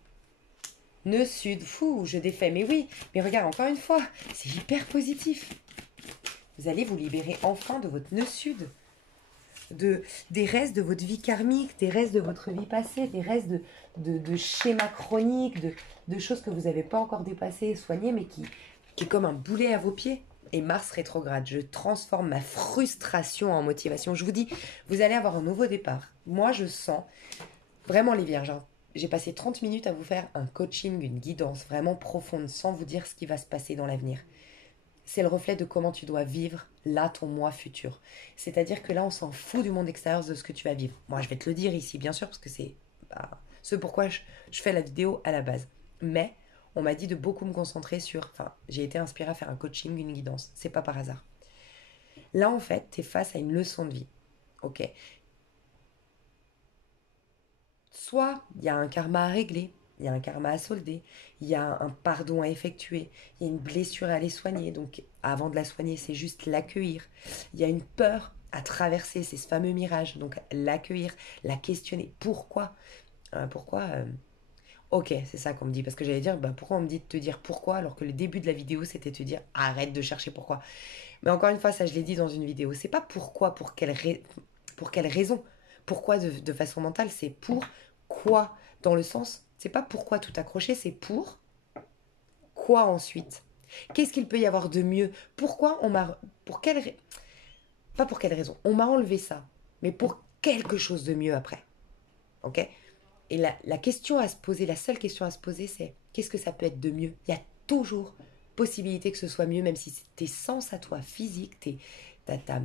Nœud sud, fou, je défais. Mais oui, mais regarde, encore une fois, c'est hyper positif. Vous allez vous libérer enfin de votre nœud sud. Des restes de votre vie karmique, des restes de votre vie passée, des restes de schémas chroniques, de choses que vous n'avez pas encore dépassées et soignées, mais qui est comme un boulet à vos pieds. Et Mars rétrograde, je transforme ma frustration en motivation. Je vous dis, vous allez avoir un nouveau départ. Moi, je sens vraiment les vierges. Hein. J'ai passé 30 minutes à vous faire un coaching, une guidance vraiment profonde, sans vous dire ce qui va se passer dans l'avenir. C'est le reflet de comment tu dois vivre là ton mois futur. C'est-à-dire que là, on s'en fout du monde extérieur de ce que tu vas vivre. Moi, je vais te le dire ici, bien sûr, parce que c'est ce pourquoi je fais la vidéo à la base. Mais on m'a dit de beaucoup me concentrer sur... Enfin, j'ai été inspirée à faire un coaching, une guidance. C'est pas par hasard. Là, en fait, tu es face à une leçon de vie. Ok. Soit il y a un karma à régler. il y a un karma à solder, il y a un pardon à effectuer, il y a une blessure à aller soigner. Donc avant de la soigner, c'est juste l'accueillir. Il y a une peur à traverser, c'est ce fameux mirage. Donc l'accueillir, la questionner. Pourquoi Pourquoi Ok, c'est ça qu'on me dit. Parce que j'allais dire, bah, pourquoi on me dit de te dire pourquoi alors que le début de la vidéo, c'était te dire arrête de chercher pourquoi. Mais encore une fois, ça je l'ai dit dans une vidéo, c'est pas pourquoi, pour quelle raison. Pourquoi de façon mentale, c'est pour quoi. Dans le sens, c'est pas pourquoi tout accrocher, c'est pour quoi ensuite. Qu'est-ce qu'il peut y avoir de mieux. Pourquoi on m'a... Pour quelle... Pas pour quelle raison. On m'a enlevé ça. Mais pour quelque chose de mieux après. Ok. Et la question à se poser, la seule question à se poser, c'est qu'est-ce que ça peut être de mieux. Il y a toujours possibilité que ce soit mieux, même si tes sens à toi, physique, ta, ta,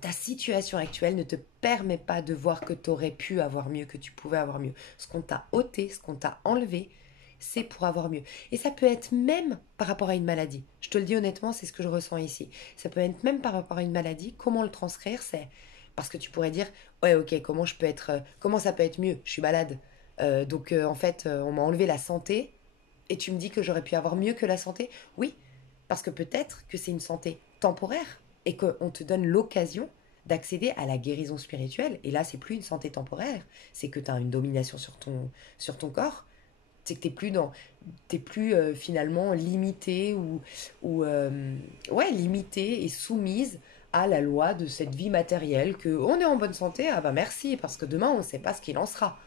ta situation actuelle ne te permet pas de voir que tu aurais pu avoir mieux, que tu pouvais avoir mieux. Ce qu'on t'a ôté, ce qu'on t'a enlevé, c'est pour avoir mieux. Et ça peut être même par rapport à une maladie. Je te le dis honnêtement, c'est ce que je ressens ici. Ça peut être même par rapport à une maladie. Comment le transcrire, c'est parce que tu pourrais dire, ouais, ok, comment ça peut être mieux. Je suis malade. En fait, on m'a enlevé la santé et tu me dis que j'aurais pu avoir mieux que la santé. Oui, parce que peut-être que c'est une santé temporaire et qu'on te donne l'occasion d'accéder à la guérison spirituelle. Et là, c'est plus une santé temporaire, c'est que tu as une domination sur ton corps. C'est que t'es plus finalement limité ou limité et soumise à la loi de cette vie matérielle, que on est en bonne santé, ah bah merci, parce que demain on ne sait pas ce qu'il en sera.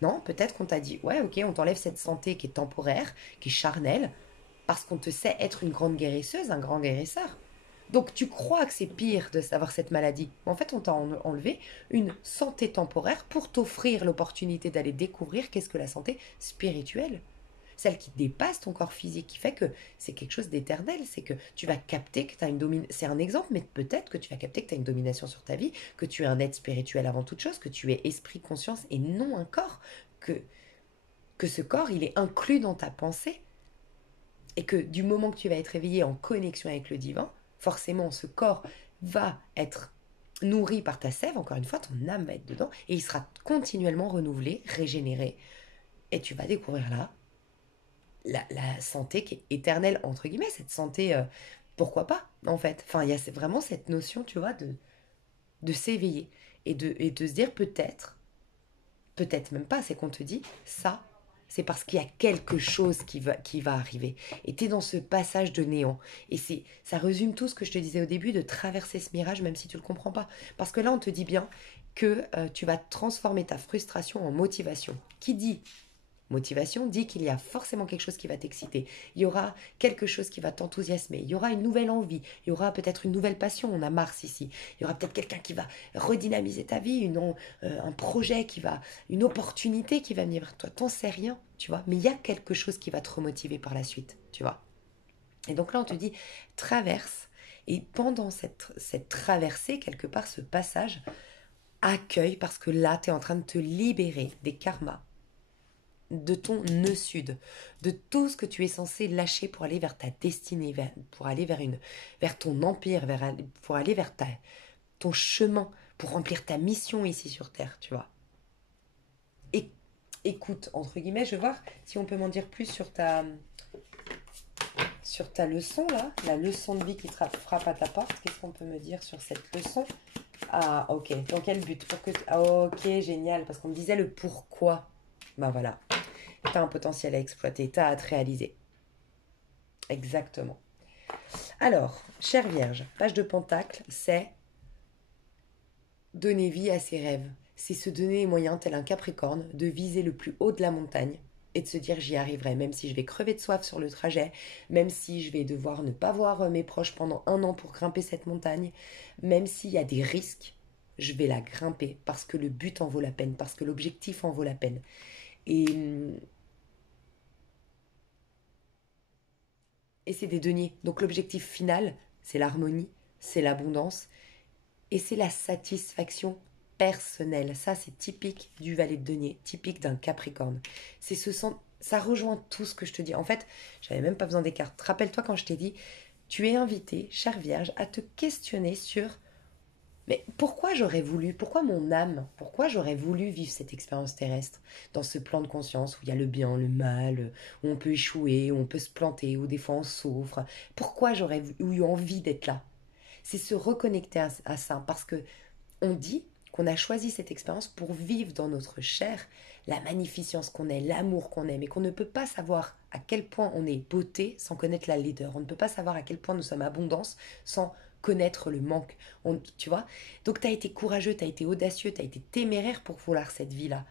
Non, peut-être qu'on t'a dit, ouais, ok, on t'enlève cette santé qui est temporaire, qui est charnelle, parce qu'on te sait être une grande guérisseuse, un grand guérisseur. Donc tu crois que c'est pire de savoir cette maladie. Mais en fait, on t'a enlevé une santé temporaire pour t'offrir l'opportunité d'aller découvrir qu'est-ce que la santé spirituelle. Celle qui dépasse ton corps physique, qui fait que c'est quelque chose d'éternel. C'est que tu vas capter que tu as une domination. C'est un exemple, mais peut-être que tu vas capter que tu as une domination sur ta vie, que tu es un être spirituel avant toute chose, que tu es esprit, conscience et non un corps. Que ce corps, il est inclus dans ta pensée et que du moment que tu vas être réveillé en connexion avec le divin, forcément ce corps va être nourri par ta sève, encore une fois, ton âme va être dedans, et il sera continuellement renouvelé, régénéré. Et tu vas découvrir là la santé qui est éternelle, entre guillemets, cette santé, pourquoi pas, en fait. Enfin, il y a vraiment cette notion, tu vois, de s'éveiller et de se dire peut-être même pas, c'est qu'on te dit ça, c'est parce qu'il y a quelque chose qui va arriver. Et tu es dans ce passage de néant. Et ça résume tout ce que je te disais au début, de traverser ce mirage, même si tu ne le comprends pas. Parce que là, on te dit bien que tu vas transformer ta frustration en motivation. Qui dit motivation dit qu'il y a forcément quelque chose qui va t'exciter. Il y aura quelque chose qui va t'enthousiasmer. Il y aura une nouvelle envie. Il y aura peut-être une nouvelle passion. On a Mars ici. Il y aura peut-être quelqu'un qui va redynamiser ta vie, un projet une opportunité qui va venir vers toi. T'en sais rien, tu vois. Mais il y a quelque chose qui va te remotiver par la suite, tu vois. Et donc là, on te dit traverse. Et pendant cette traversée, quelque part, ce passage, accueille parce que là, tu es en train de te libérer des karmas, de ton nœud sud, de tout ce que tu es censé lâcher pour aller vers ta destinée, pour aller vers ton empire, pour aller vers ton chemin, pour remplir ta mission ici sur Terre, tu vois. Et écoute, entre guillemets, je vais voir si on peut m'en dire plus sur ta leçon là, la leçon de vie qui te frappe à ta porte. Qu'est-ce qu'on peut me dire sur cette leçon? Ah, ok. Dans quel but? Ok, génial. Parce qu'on me disait le pourquoi. Ben voilà. T'as un potentiel à exploiter, t'as à te réaliser. Exactement. Alors, chère Vierge, page de Pentacle, c'est donner vie à ses rêves. C'est se donner les moyens, tel un Capricorne, de viser le plus haut de la montagne et de se dire j'y arriverai, même si je vais crever de soif sur le trajet, même si je vais devoir ne pas voir mes proches pendant 1 an pour grimper cette montagne, même s'il y a des risques, je vais la grimper parce que le but en vaut la peine, parce que l'objectif en vaut la peine. Et c'est des deniers. Donc l'objectif final, c'est l'harmonie, c'est l'abondance et c'est la satisfaction personnelle. Ça, c'est typique du valet de denier, typique d'un Capricorne. Ça rejoint tout ce que je te dis. En fait, j'avais même pas besoin des cartes. Rappelle-toi quand je t'ai dit, tu es invité, chère Vierge, à te questionner sur Mais pourquoi mon âme, pourquoi j'aurais voulu vivre cette expérience terrestre dans ce plan de conscience où il y a le bien, le mal, où on peut échouer, où on peut se planter, où des fois on souffre. Pourquoi j'aurais eu envie d'être là? C'est se reconnecter à ça parce que on dit qu'on a choisi cette expérience pour vivre dans notre chair la magnificence qu'on est, l'amour qu'on est, mais qu'on ne peut pas savoir à quel point on est beauté sans connaître la laideur. On ne peut pas savoir à quel point nous sommes abondance sans connaître le manque. Tu vois. Donc tu as été courageux, tu as été audacieux, tu as été téméraire pour vouloir cette vie-là.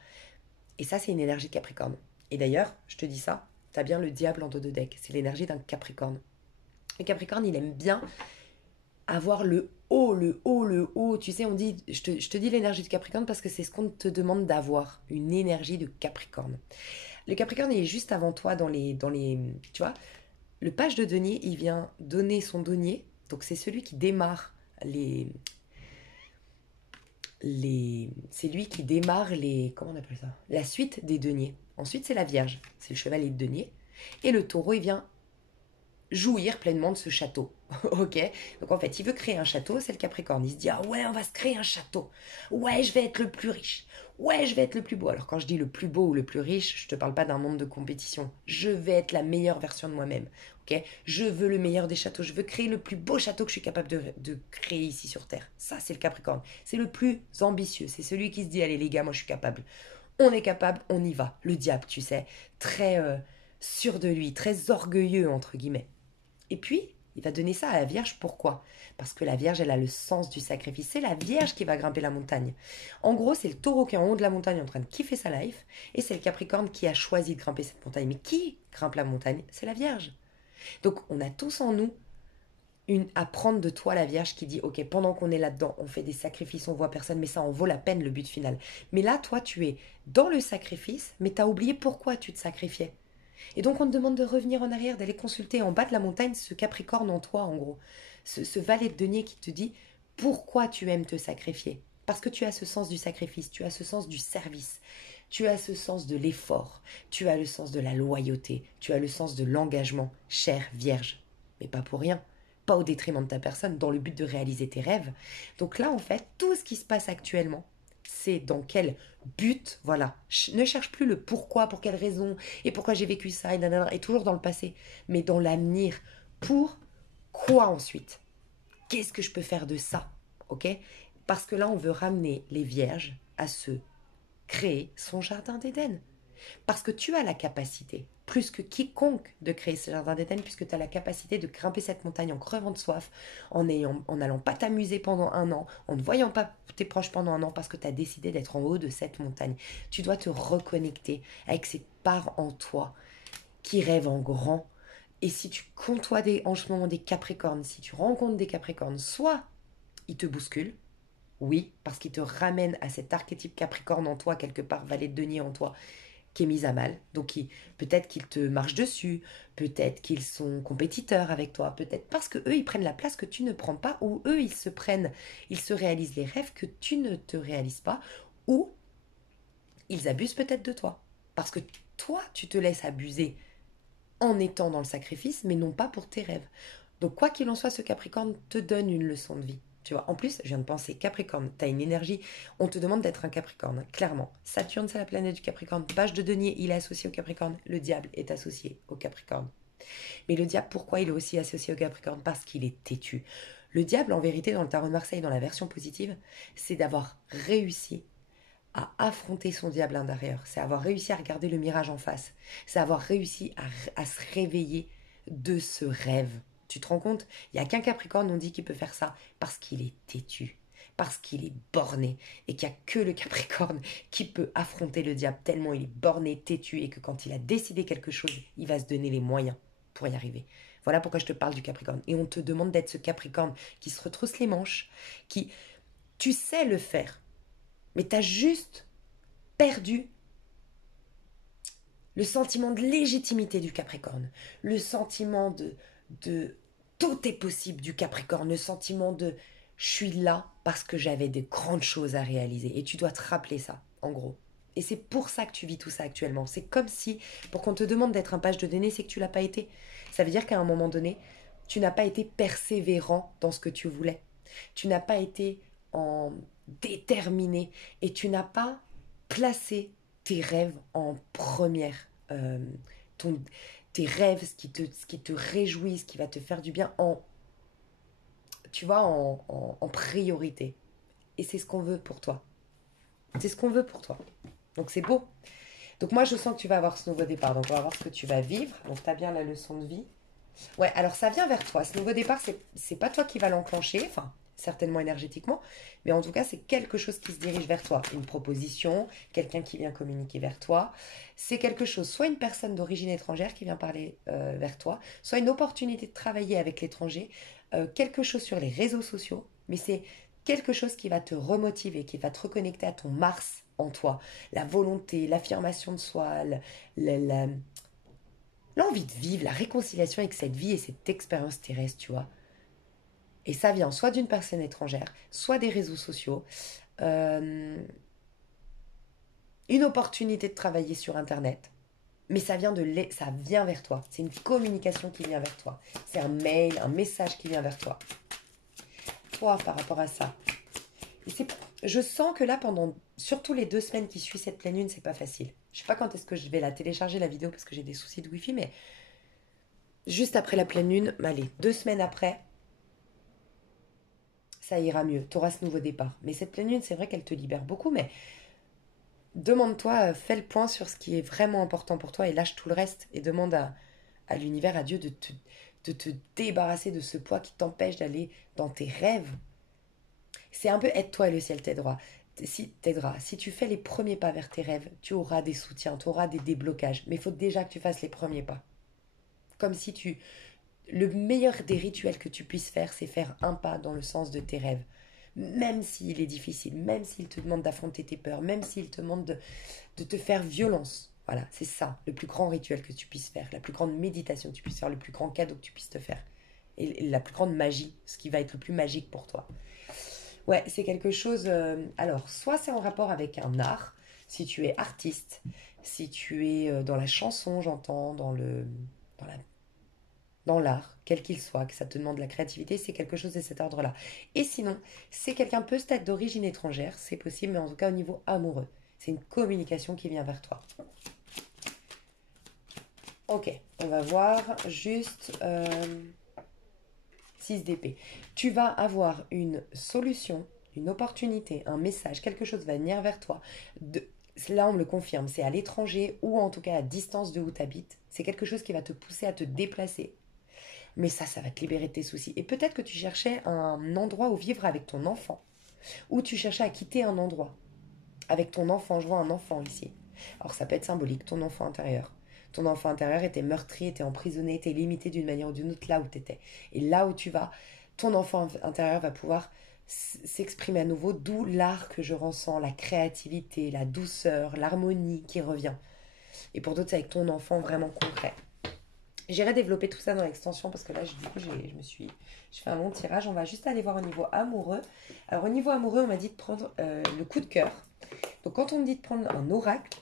Et ça, c'est une énergie de Capricorne. Et d'ailleurs, je te dis ça, tu as bien le diable en dos de deck. C'est l'énergie d'un Capricorne. Le Capricorne, il aime bien avoir le haut, le haut, le haut. Tu sais, on dit, je te dis l'énergie du Capricorne parce que c'est ce qu'on te demande d'avoir, une énergie de Capricorne. Le Capricorne, il est juste avant toi tu vois, le page de denier, il vient donner son denier, donc c'est celui qui démarre c'est lui qui démarre comment on appelle ça? La suite des deniers. Ensuite, c'est la Vierge, c'est le chevalier de denier. Et le taureau, il vient jouir pleinement de ce château. Ok. Donc en fait, il veut créer un château, c'est le Capricorne. Il se dit, ah ouais, on va se créer un château. Ouais, je vais être le plus riche. Ouais, je vais être le plus beau. Alors quand je dis le plus beau ou le plus riche, je te parle pas d'un monde de compétition. Je vais être la meilleure version de moi-même. Ok. Je veux le meilleur des châteaux. Je veux créer le plus beau château que je suis capable de créer ici sur Terre. Ça, c'est le Capricorne. C'est le plus ambitieux. C'est celui qui se dit, allez les gars, moi je suis capable. On est capable, on y va. Le diable, tu sais, très sûr de lui, très orgueilleux entre guillemets. Et puis, il va donner ça à la Vierge. Pourquoi? Parce que la Vierge, elle a le sens du sacrifice. C'est la Vierge qui va grimper la montagne. En gros, c'est le taureau qui est en haut de la montagne en train de kiffer sa life. Et c'est le Capricorne qui a choisi de grimper cette montagne. Mais qui grimpe la montagne? C'est la Vierge. Donc, on a tous en nous à prendre de toi la Vierge qui dit, ok, pendant qu'on est là-dedans, on fait des sacrifices, on voit personne, mais ça en vaut la peine le but final. Mais là, toi, tu es dans le sacrifice, mais tu as oublié pourquoi tu te sacrifiais. Et donc on te demande de revenir en arrière, d'aller consulter en bas de la montagne ce Capricorne en toi, en gros. Ce valet de denier qui te dit pourquoi tu aimes te sacrifier. Parce que tu as ce sens du sacrifice, tu as ce sens du service, tu as ce sens de l'effort, tu as le sens de la loyauté, tu as le sens de l'engagement, chère Vierge. Mais pas pour rien, pas au détriment de ta personne, dans le but de réaliser tes rêves. Donc là, en fait, tout ce qui se passe actuellement, c'est dans quel but, voilà. Ne cherche plus le pourquoi, pour quelle raison, et pourquoi j'ai vécu ça, et toujours dans le passé, mais dans l'avenir. Pour quoi ensuite? Qu'est-ce que je peux faire de ça? Ok? Parce que là, on veut ramener les vierges à se créer son jardin d'Éden. Parce que tu as la capacité, plus que quiconque, de créer ce jardin d'Éden, puisque tu as la capacité de grimper cette montagne en crevant de soif, en n'allant pas t'amuser pendant un an, en ne voyant pas tes proches pendant un an, parce que tu as décidé d'être en haut de cette montagne. Tu dois te reconnecter avec cette part en toi qui rêve en grand. Et si tu côtoies en ce moment des Capricornes, si tu rencontres des Capricornes, soit ils te bousculent, oui, parce qu'ils te ramènent à cet archétype Capricorne en toi, quelque part, valet de denier en toi, qui est mise à mal. Donc peut-être qu'ils te marchent dessus, peut-être qu'ils sont compétiteurs avec toi, peut-être parce que eux ils prennent la place que tu ne prends pas, ou eux ils se réalisent les rêves que tu ne te réalises pas, ou ils abusent peut-être de toi. Parce que toi tu te laisses abuser en étant dans le sacrifice, mais non pas pour tes rêves. Donc quoi qu'il en soit, ce Capricorne te donne une leçon de vie. Tu vois, en plus, je viens de penser, Capricorne, tu as une énergie, on te demande d'être un Capricorne, clairement. Saturne, c'est la planète du Capricorne. Page de denier, il est associé au Capricorne. Le diable est associé au Capricorne. Mais le diable, pourquoi il est aussi associé au Capricorne? Parce qu'il est têtu. Le diable, en vérité, dans le tarot de Marseille, dans la version positive, c'est d'avoir réussi à affronter son diable intérieur. C'est avoir réussi à regarder le mirage en face. C'est avoir réussi à se réveiller de ce rêve. Tu te rends compte? Il n'y a qu'un Capricorne, on dit, qui peut faire ça parce qu'il est têtu, parce qu'il est borné, et qu'il n'y a que le Capricorne qui peut affronter le diable tellement il est borné, têtu, et que quand il a décidé quelque chose, il va se donner les moyens pour y arriver. Voilà pourquoi je te parle du Capricorne. Et on te demande d'être ce Capricorne qui se retrousse les manches, qui, tu sais le faire, mais tu as juste perdu le sentiment de légitimité du Capricorne, le sentiment de tout est possible du Capricorne, le sentiment de je suis là parce que j'avais de grandes choses à réaliser. Et tu dois te rappeler ça, en gros. Et c'est pour ça que tu vis tout ça actuellement. C'est comme si, pour qu'on te demande d'être un page de données, c'est que tu l'as pas été. Ça veut dire qu'à un moment donné, tu n'as pas été persévérant dans ce que tu voulais. Tu n'as pas été déterminé et tu n'as pas placé tes rêves en première. Ton, tes rêves, ce qui te réjouit, ce qui va te faire du bien, tu vois, en priorité. Et c'est ce qu'on veut pour toi. C'est ce qu'on veut pour toi. Donc c'est beau. Donc moi je sens que tu vas avoir ce nouveau départ. Donc on va voir ce que tu vas vivre. Donc tu as bien la leçon de vie. Ouais, alors ça vient vers toi. Ce nouveau départ, c'est pas toi qui va l'enclencher. Enfin, certainement énergétiquement. Mais en tout cas, c'est quelque chose qui se dirige vers toi. Une proposition, quelqu'un qui vient communiquer vers toi. C'est quelque chose, soit une personne d'origine étrangère qui vient parler vers toi, soit une opportunité de travailler avec l'étranger, quelque chose sur les réseaux sociaux. Mais c'est quelque chose qui va te remotiver, qui va te reconnecter à ton Mars en toi. La volonté, l'affirmation de soi, la, l'envie de vivre, la réconciliation avec cette vie et cette expérience terrestre, tu vois. Et ça vient soit d'une personne étrangère, soit des réseaux sociaux, euh, une opportunité de travailler sur Internet. Mais ça vient vers toi. C'est une communication qui vient vers toi. C'est un mail, un message qui vient vers toi. Toi, par rapport à ça. Je sens que là, surtout les 2 semaines qui suivent cette pleine lune, c'est pas facile. Je sais pas quand est-ce que je vais la télécharger la vidéo parce que j'ai des soucis de wifi, mais juste après la pleine lune, allez, 2 semaines après, ça ira mieux. Tu auras ce nouveau départ. Mais cette pleine lune, c'est vrai qu'elle te libère beaucoup, mais demande-toi, fais le point sur ce qui est vraiment important pour toi et lâche tout le reste et demande à l'univers, à Dieu de te débarrasser de ce poids qui t'empêche d'aller dans tes rêves. C'est un peu aide-toi et le ciel t'aidera. Si tu fais les premiers pas vers tes rêves, tu auras des soutiens, tu auras des déblocages. Mais il faut déjà que tu fasses les premiers pas. Comme si tu... Le meilleur des rituels que tu puisses faire, c'est faire un pas dans le sens de tes rêves. Même s'il est difficile, même s'il te demande d'affronter tes peurs, même s'il te demande de te faire violence. Voilà, c'est ça, le plus grand rituel que tu puisses faire, la plus grande méditation que tu puisses faire, le plus grand cadeau que tu puisses te faire. Et la plus grande magie, ce qui va être le plus magique pour toi. Ouais, c'est quelque chose... alors, soit c'est en rapport avec un art, si tu es artiste, si tu es dans la chanson, j'entends, dans la dans l'art, quel qu'il soit, que ça te demande de la créativité, c'est quelque chose de cet ordre-là. Et sinon, c'est quelqu'un peut-être d'origine étrangère, c'est possible, mais en tout cas au niveau amoureux. C'est une communication qui vient vers toi. Ok, on va voir juste 6 d'épée. Tu vas avoir une solution, une opportunité, un message, quelque chose va venir vers toi. Là, on me le confirme, c'est à l'étranger ou en tout cas à distance de où tu habites. C'est quelque chose qui va te pousser à te déplacer. Mais ça va te libérer de tes soucis. Et peut-être que tu cherchais un endroit où vivre avec ton enfant. Ou tu cherchais à quitter un endroit. Avec ton enfant, je vois un enfant ici. Alors ça peut être symbolique, ton enfant intérieur. Ton enfant intérieur était meurtri, était emprisonné, était limité d'une manière ou d'une autre là où tu étais. Et là où tu vas, ton enfant intérieur va pouvoir s'exprimer à nouveau, d'où l'art que je ressens, la créativité, la douceur, l'harmonie qui revient. Et pour d'autres, c'est avec ton enfant vraiment concret. J'irai développer tout ça dans l'extension parce que là, du coup, je fais un long tirage. On va juste aller voir au niveau amoureux. Alors, au niveau amoureux, on m'a dit de prendre le coup de cœur. Donc, quand on me dit de prendre un oracle,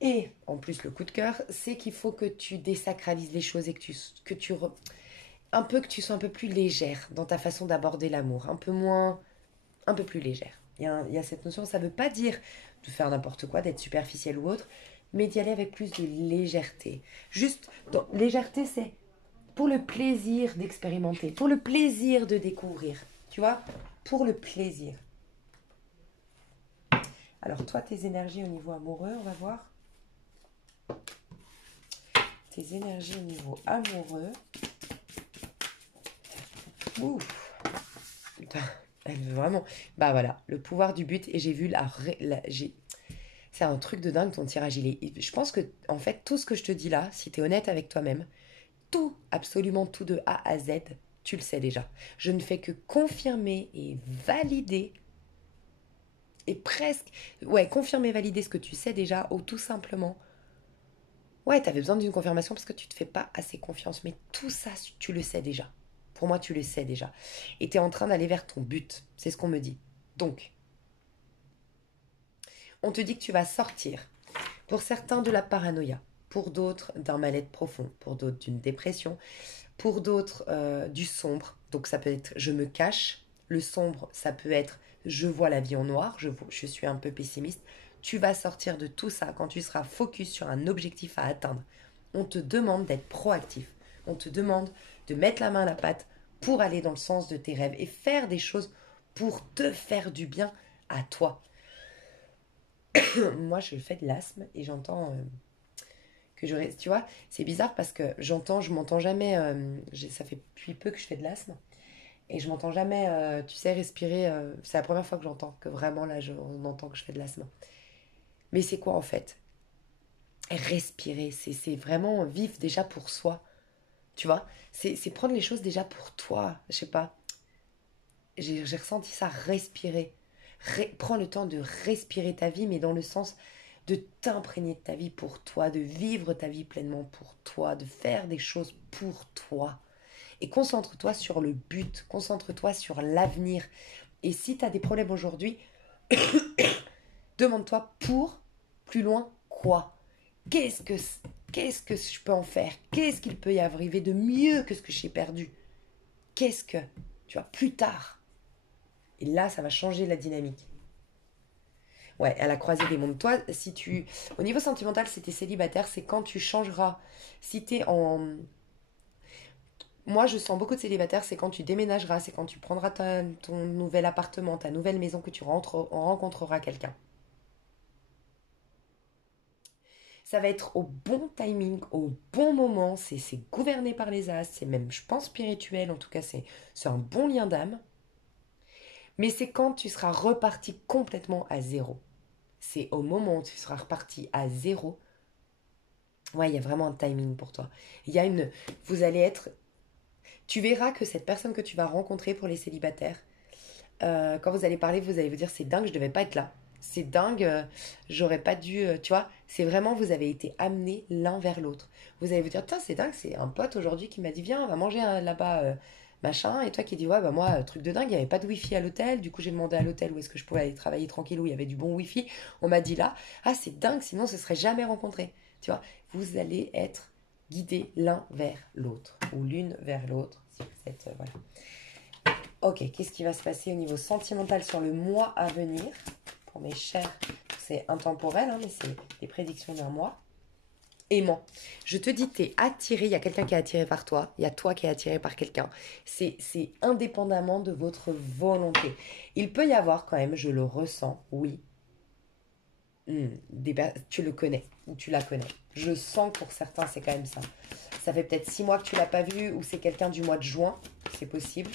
et en plus le coup de cœur, c'est qu'il faut que tu désacralises les choses et que tu sois un peu plus légère dans ta façon d'aborder l'amour. Un peu plus légère. Il y a cette notion, ça ne veut pas dire de faire n'importe quoi, d'être superficiel ou autre, mais d'y aller avec plus de légèreté. Juste, légèreté, c'est pour le plaisir d'expérimenter, pour le plaisir de découvrir. Tu vois, pour le plaisir. Alors, toi, tes énergies au niveau amoureux, on va voir. Tes énergies au niveau amoureux. Ouf. Putain, elle veut vraiment. Bah voilà, le pouvoir du but. Et j'ai vu c'est un truc de dingue ton tirage. Je pense que, en fait, tout ce que je te dis là, si tu es honnête avec toi-même, tout, absolument tout de A à Z, tu le sais déjà. Je ne fais que confirmer et valider, et presque, ouais, confirmer, valider ce que tu sais déjà, ou tout simplement, ouais, tu avais besoin d'une confirmation parce que tu te fais pas assez confiance, mais tout ça, tu le sais déjà. Pour moi, tu le sais déjà. Et tu es en train d'aller vers ton but, c'est ce qu'on me dit. Donc, on te dit que tu vas sortir, pour certains de la paranoïa, pour d'autres d'un mal-être profond, pour d'autres d'une dépression, pour d'autres du sombre. Donc ça peut être je me cache, Le sombre, ça peut être je vois la vie en noir, je suis un peu pessimiste. Tu vas sortir de tout ça quand tu seras focus sur un objectif à atteindre. On te demande d'être proactif. On te demande de mettre la main à la pâte pour aller dans le sens de tes rêves et faire des choses pour te faire du bien à toi. Moi, je fais de l'asthme et j'entends que je... Tu vois, c'est bizarre parce que je m'entends jamais... ça fait depuis peu que je fais de l'asthme. Et je m'entends jamais, tu sais, respirer. C'est la première fois que j'entends que vraiment là, on entend que je fais de l'asthme. Mais c'est quoi en fait? Respirer, c'est vraiment vivre déjà pour soi. Tu vois? C'est prendre les choses déjà pour toi. Je sais pas. J'ai ressenti ça, respirer. Prends le temps de respirer ta vie, mais dans le sens de t'imprégner de ta vie pour toi, de vivre ta vie pleinement pour toi, de faire des choses pour toi. Et concentre-toi sur le but, concentre-toi sur l'avenir. Et si tu as des problèmes aujourd'hui, demande-toi pour plus loin quoi. Qu'est-ce que qu'est-ce que je peux en faire? Qu'est-ce qu'il peut y arriver de mieux que ce que j'ai perdu? Qu'est-ce que tu vois plus tard? Et là, ça va changer la dynamique. Ouais, à la croisée des mondes. Toi, si tu au niveau sentimental, si t'es célibataire, c'est quand tu changeras. Si t'es en Moi, je sens beaucoup de célibataires, c'est quand tu déménageras, c'est quand tu prendras ton nouvel appartement, ta nouvelle maison que tu rencontreras quelqu'un. Ça va être au bon timing, au bon moment, c'est gouverné par les as, c'est même, je pense, spirituel, en tout cas, c'est un bon lien d'âme. Mais c'est quand tu seras reparti complètement à zéro. C'est au moment où tu seras reparti à zéro. Ouais, il y a vraiment un timing pour toi. Il y a une... Vous allez être... Tu verras que cette personne que tu vas rencontrer pour les célibataires, quand vous allez parler, vous allez vous dire c'est dingue, je devais pas être là. C'est dingue, j'aurais pas dû. Tu vois, c'est vraiment, vous avez été amenés l'un vers l'autre. Vous allez vous dire, tiens, c'est dingue, c'est un pote aujourd'hui qui m'a dit, viens, on va manger là-bas, machin. Et toi qui dis, ouais, bah moi, truc de dingue, il n'y avait pas de wifi à l'hôtel. Du coup, j'ai demandé à l'hôtel où est-ce que je pouvais aller travailler tranquille, où il y avait du bon wifi. On m'a dit là, ah, c'est dingue, sinon, on se serait jamais rencontrés. Tu vois, vous allez être guidés l'un vers l'autre, ou l'une vers l'autre, si vous êtes. Voilà. Ok, qu'est-ce qui va se passer au niveau sentimental sur le mois à venir? Pour mes chers, c'est intemporel, hein, mais c'est des prédictions d'un mois. Aimant. Je te dis, t'es attiré, il y a quelqu'un qui est attiré par toi, il y a toi qui es attiré par quelqu'un. C'est indépendamment de votre volonté. Il peut y avoir quand même, je le ressens, oui. Tu le connais, ou tu la connais. Je sens que pour certains, c'est quand même ça. Ça fait peut-être 6 mois que tu l'as pas vu, ou c'est quelqu'un du mois de juin, c'est possible,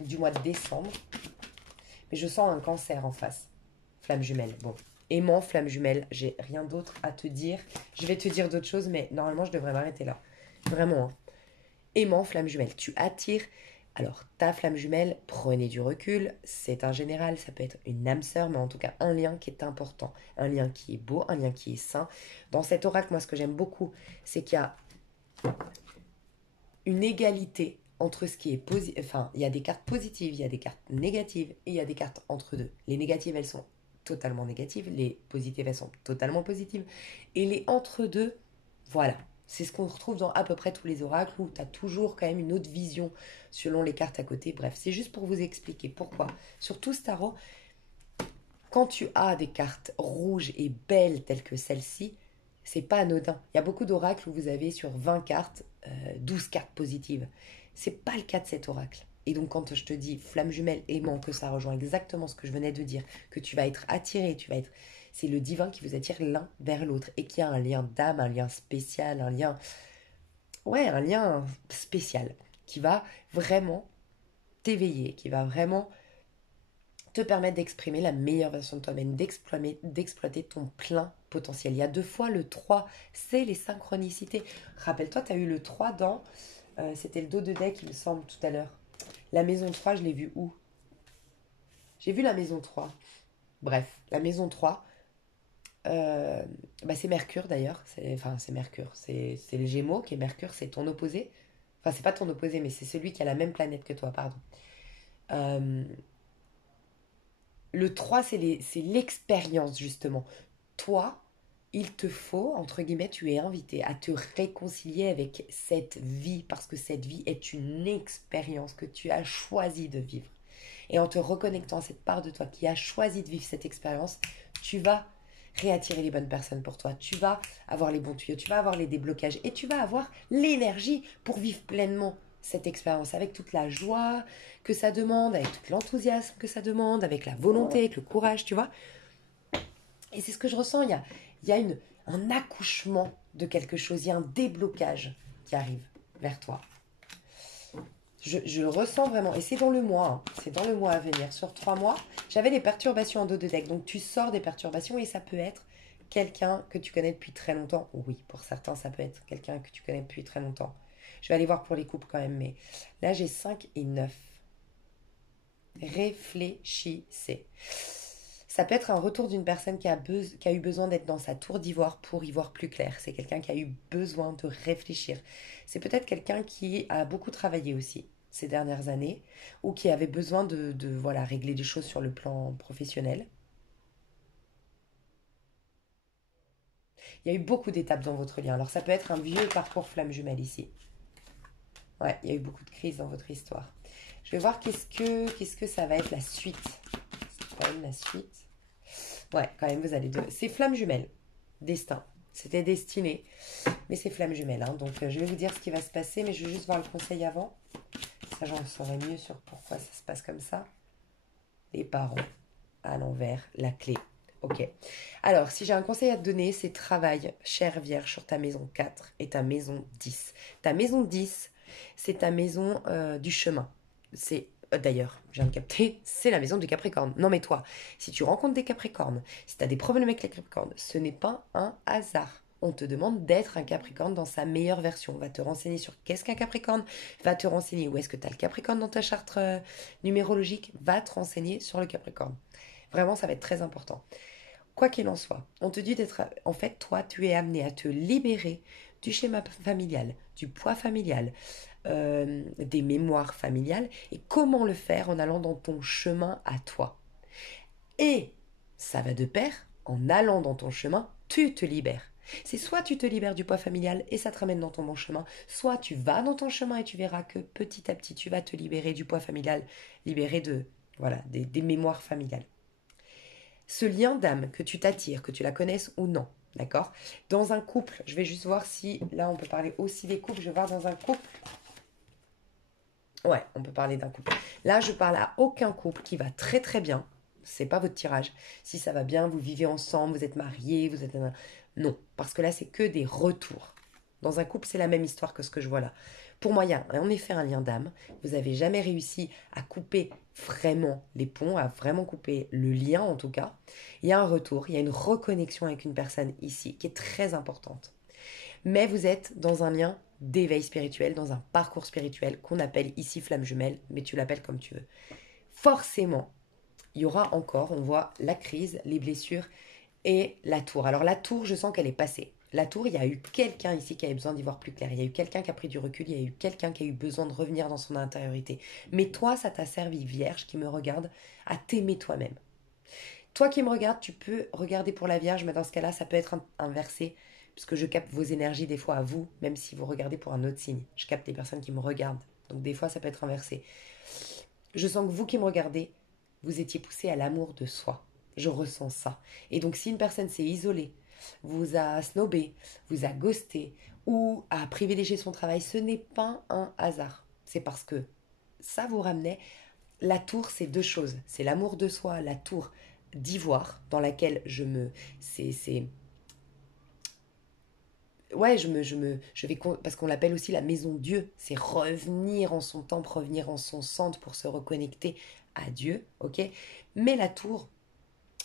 du mois de décembre. Mais je sens un cancer en face. Flamme jumelle. Bon. Aimant, flamme jumelle. J'ai rien d'autre à te dire. Je vais te dire d'autres choses, mais normalement, je devrais m'arrêter là. Vraiment. Hein. Aimant, flamme jumelle. Tu attires. Alors, ta flamme jumelle, prenez du recul. C'est un général, ça peut être une âme sœur, mais en tout cas, un lien qui est important. Un lien qui est beau, un lien qui est sain. Dans cet oracle, moi, ce que j'aime beaucoup, c'est qu'il y a une égalité entre ce qui est positif, enfin, il y a des cartes positives, il y a des cartes négatives et il y a des cartes entre deux. Les négatives, elles sont totalement négatives, les positives, elles sont totalement positives. Et les entre deux, voilà. C'est ce qu'on retrouve dans à peu près tous les oracles où tu as toujours quand même une autre vision selon les cartes à côté. Bref, c'est juste pour vous expliquer pourquoi. Surtout ce tarot, quand tu as des cartes rouges et belles telles que celle-ci, c'est pas anodin. Il y a beaucoup d'oracles où vous avez sur 20 cartes, 12 cartes positives. C'est pas le cas de cet oracle. Et donc quand je te dis flamme jumelle, aimant, que ça rejoint exactement ce que je venais de dire, que tu vas être attiré, c'est le divin qui vous attire l'un vers l'autre et qui a un lien d'âme, un lien spécial, un lien spécial qui va vraiment t'éveiller, qui va vraiment te permettre d'exprimer la meilleure version de toi-même, d'exploiter ton plein potentiel. Il y a 2 fois le 3, c'est les synchronicités. Rappelle-toi, tu as eu le 3 dans... c'était le dos de deck, il me semble, tout à l'heure. La maison 3, je l'ai vue où? J'ai vu la maison 3. Bref, la maison 3, c'est Mercure d'ailleurs. C'est Mercure. C'est les Gémeaux qui est Mercure, c'est ton opposé. Enfin, c'est pas ton opposé, mais c'est celui qui a la même planète que toi, pardon. Euh, Le 3, c'est l'expérience, justement. Toi, il te faut, entre guillemets, tu es invité à te réconcilier avec cette vie, parce que cette vie est une expérience que tu as choisi de vivre. Et en te reconnectant à cette part de toi qui a choisi de vivre cette expérience, tu vas réattirer les bonnes personnes pour toi. Tu vas avoir les bons tuyaux, tu vas avoir les déblocages et tu vas avoir l'énergie pour vivre pleinement cette expérience avec toute la joie que ça demande, avec tout l'enthousiasme que ça demande, avec la volonté, avec le courage, tu vois. Et c'est ce que je ressens, il y a un accouchement de quelque chose, il y a un déblocage qui arrive vers toi. Je le ressens vraiment, et c'est dans le mois, hein. C'est dans le mois à venir. Sur 3 mois, j'avais des perturbations en dos de deck, donc tu sors des perturbations et ça peut être quelqu'un que tu connais depuis très longtemps. Oui, pour certains, ça peut être quelqu'un que tu connais depuis très longtemps. Je vais aller voir pour les couples quand même, mais là j'ai 5 et 9. Réfléchissez. Ça peut être un retour d'une personne qui a eu besoin d'être dans sa tour d'ivoire pour y voir plus clair. C'est quelqu'un qui a eu besoin de réfléchir. C'est peut-être quelqu'un qui a beaucoup travaillé aussi ces dernières années ou qui avait besoin de voilà, régler des choses sur le plan professionnel. Il y a eu beaucoup d'étapes dans votre lien. Alors ça peut être un vieux parcours flamme jumelle ici. Ouais, il y a eu beaucoup de crises dans votre histoire. Je vais voir qu'est-ce que ça va être la suite. C'est quand même la suite. Ouais, quand même, vous allez deux. C'est flamme jumelle. Destin. C'était destiné. Mais c'est flamme jumelle. Hein. Donc, je vais vous dire ce qui va se passer, mais je vais juste voir le conseil avant. Ça, j'en saurai mieux sur pourquoi ça se passe comme ça. Les parents à l'envers, la clé. Ok. Alors, si j'ai un conseil à te donner, c'est travail, chère Vierge, sur ta maison 4 et ta maison 10. Ta maison 10, c'est ta maison du chemin. C'est d'ailleurs, je viens de capter, c'est la maison du Capricorne. Non mais toi, si tu rencontres des Capricornes, si tu as des problèmes avec les Capricornes, ce n'est pas un hasard. On te demande d'être un Capricorne dans sa meilleure version. On va te renseigner sur qu'est-ce qu'un Capricorne, va te renseigner où est-ce que tu as le Capricorne dans ta charte numérologique, va te renseigner sur le Capricorne. Vraiment, ça va être très important. Quoi qu'il en soit, on te dit d'être... En fait, toi, tu es amené à te libérer du schéma familial, du poids familial, des mémoires familiales. Et comment le faire en allant dans ton chemin à toi. Et ça va de pair, en allant dans ton chemin, tu te libères. C'est soit tu te libères du poids familial et ça te ramène dans ton bon chemin, soit tu vas dans ton chemin et tu verras que petit à petit tu vas te libérer du poids familial, libérer de voilà des mémoires familiales. Ce lien d'âme que tu t'attires, que tu la connaisses ou non, d'accord. Dans un couple, je vais juste voir si là on peut parler aussi des couples. Je vais voir dans un couple. Ouais, on peut parler d'un couple. Là, je parle à aucun couple qui va très très bien. C'est pas votre tirage. Si ça va bien, vous vivez ensemble, vous êtes mariés, vous êtes... Non, parce que là, c'est que des retours. Dans un couple, c'est la même histoire que ce que je vois là. Pour moi, il y a en effet un lien d'âme. Vous n'avez jamais réussi à couper vraiment les ponts, à vraiment couper le lien en tout cas. Il y a un retour, il y a une reconnexion avec une personne ici qui est très importante. Mais vous êtes dans un lien d'éveil spirituel, dans un parcours spirituel qu'on appelle ici flamme jumelle, mais tu l'appelles comme tu veux. Forcément, il y aura encore, on voit la crise, les blessures et la tour. Alors la tour, je sens qu'elle est passée. La tour, il y a eu quelqu'un ici qui avait besoin d'y voir plus clair. Il y a eu quelqu'un qui a pris du recul. Il y a eu quelqu'un qui a eu besoin de revenir dans son intériorité. Mais toi, ça t'a servi, Vierge, qui me regarde, à t'aimer toi-même. Toi qui me regardes, tu peux regarder pour la Vierge, mais dans ce cas-là, ça peut être inversé, puisque je capte vos énergies des fois à vous, même si vous regardez pour un autre signe. Je capte les personnes qui me regardent. Donc des fois, ça peut être inversé. Je sens que vous qui me regardez, vous étiez poussé à l'amour de soi. Je ressens ça. Et donc si une personne s'est isolée, vous a snobé, vous a ghosté ou a privilégié son travail, ce n'est pas un hasard. C'est parce que ça vous ramenait. La tour, c'est deux choses. C'est l'amour de soi, la tour d'ivoire dans laquelle je me... C'est ouais, je vais, parce qu'on l'appelle aussi la maison Dieu. C'est revenir en son temple, revenir en son centre pour se reconnecter à Dieu, ok. Mais la tour,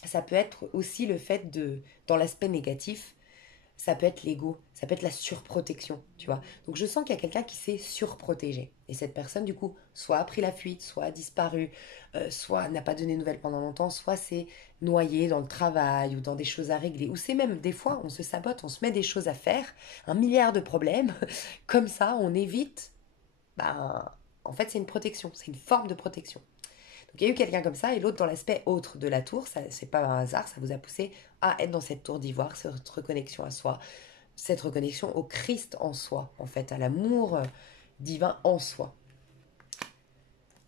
ça peut être aussi le fait de, dans l'aspect négatif, ça peut être l'ego, ça peut être la surprotection, tu vois. Donc je sens qu'il y a quelqu'un qui s'est surprotégé. Et cette personne, du coup, soit a pris la fuite, soit a disparu, soit n'a pas donné de nouvelles pendant longtemps, soit s'est noyé dans le travail ou dans des choses à régler. Ou c'est même, des fois, on se sabote, on se met des choses à faire, un milliard de problèmes. Comme ça, on évite, ben, en fait, c'est une protection, c'est une forme de protection. Donc il y a eu quelqu'un comme ça, et l'autre dans l'aspect autre de la tour, ça c'est pas un hasard, ça vous a poussé à être dans cette tour d'ivoire, cette reconnexion à soi, cette reconnexion au Christ en soi, en fait, à l'amour divin en soi.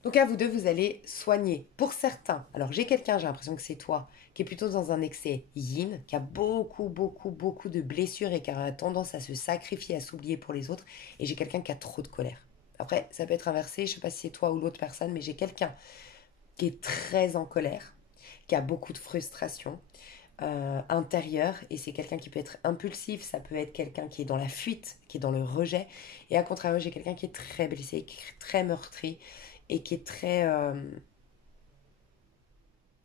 Donc à vous deux, vous allez soigner. Pour certains, alors j'ai quelqu'un, j'ai l'impression que c'est toi, qui est plutôt dans un excès yin, qui a beaucoup de blessures et qui a tendance à se sacrifier, à s'oublier pour les autres. Et j'ai quelqu'un qui a trop de colère. Après, ça peut être inversé, je ne sais pas si c'est toi ou l'autre personne, mais j'ai quelqu'un qui est très en colère, qui a beaucoup de frustration intérieure, et c'est quelqu'un qui peut être impulsif, ça peut être quelqu'un qui est dans la fuite, qui est dans le rejet. Et à contrario, j'ai quelqu'un qui est très blessé, qui est très meurtri, et qui est très...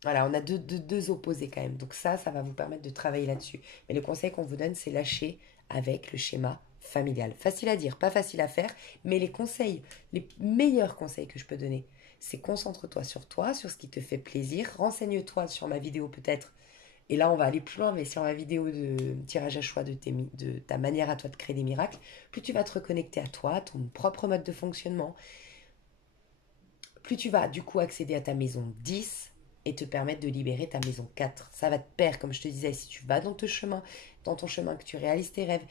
voilà, on a deux opposés quand même. Donc ça va vous permettre de travailler là-dessus. Mais le conseil qu'on vous donne, c'est lâcher avec le schéma familial. Facile à dire, pas facile à faire, mais les conseils, les meilleurs conseils que je peux donner, c'est concentre-toi sur toi, sur ce qui te fait plaisir, renseigne-toi sur ma vidéo peut-être. Et là, on va aller plus loin, mais sur ma vidéo de tirage à choix de ta manière à toi de créer des miracles, plus tu vas te reconnecter à toi, à ton propre mode de fonctionnement, plus tu vas du coup accéder à ta maison 10 et te permettre de libérer ta maison 4. Ça va te perdre, comme je te disais, si tu vas dans ton chemin, que tu réalises tes rêves.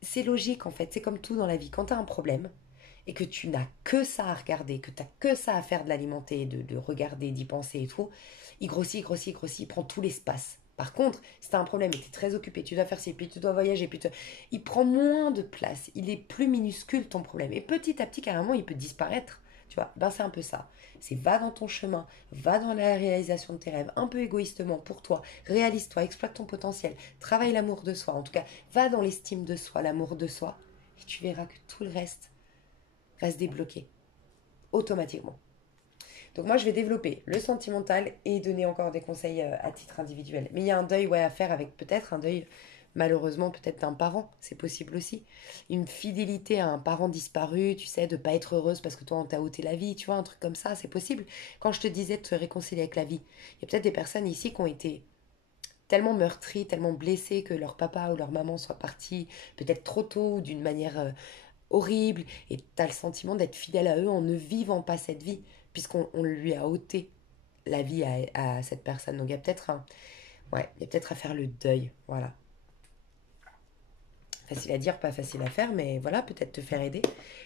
C'est logique en fait, c'est comme tout dans la vie. Quand tu as un problème et que tu n'as que ça à regarder, que tu n'as que ça à faire de l'alimenter, de regarder, d'y penser et tout, il grossit, il prend tout l'espace. Par contre, si tu as un problème et que tu es très occupé, tu dois faire ci, puis tu dois voyager, il prend moins de place, il est plus minuscule ton problème. Et petit à petit, carrément, il peut disparaître. Tu vois, ben c'est un peu ça. C'est va dans ton chemin, va dans la réalisation de tes rêves, un peu égoïstement pour toi, réalise-toi, exploite ton potentiel, travaille l'amour de soi, en tout cas, va dans l'estime de soi, l'amour de soi, et tu verras que tout le reste va se débloquer automatiquement. Donc moi, je vais développer le sentimental et donner encore des conseils à titre individuel. Mais il y a un deuil à faire avec peut-être un deuil, malheureusement, peut-être d'un parent. C'est possible aussi. Une fidélité à un parent disparu, tu sais, de pas être heureuse parce que toi, on t'a ôté la vie, tu vois, un truc comme ça, c'est possible. Quand je te disais de te réconcilier avec la vie, il y a peut-être des personnes ici qui ont été tellement meurtries, tellement blessées que leur papa ou leur maman soit partis peut-être trop tôt ou d'une manière horrible, et tu as le sentiment d'être fidèle à eux en ne vivant pas cette vie, puisqu'on lui a ôté la vie à cette personne. Donc il y a peut-être il y a peut-être à faire le deuil, voilà. Facile à dire, pas facile à faire, mais voilà, peut-être te faire aider.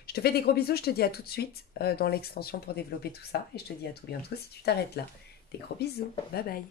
Je te fais des gros bisous, je te dis à tout de suite dans l'extension pour développer tout ça, et je te dis à tout bientôt si tu t'arrêtes là. Des gros bisous, bye bye.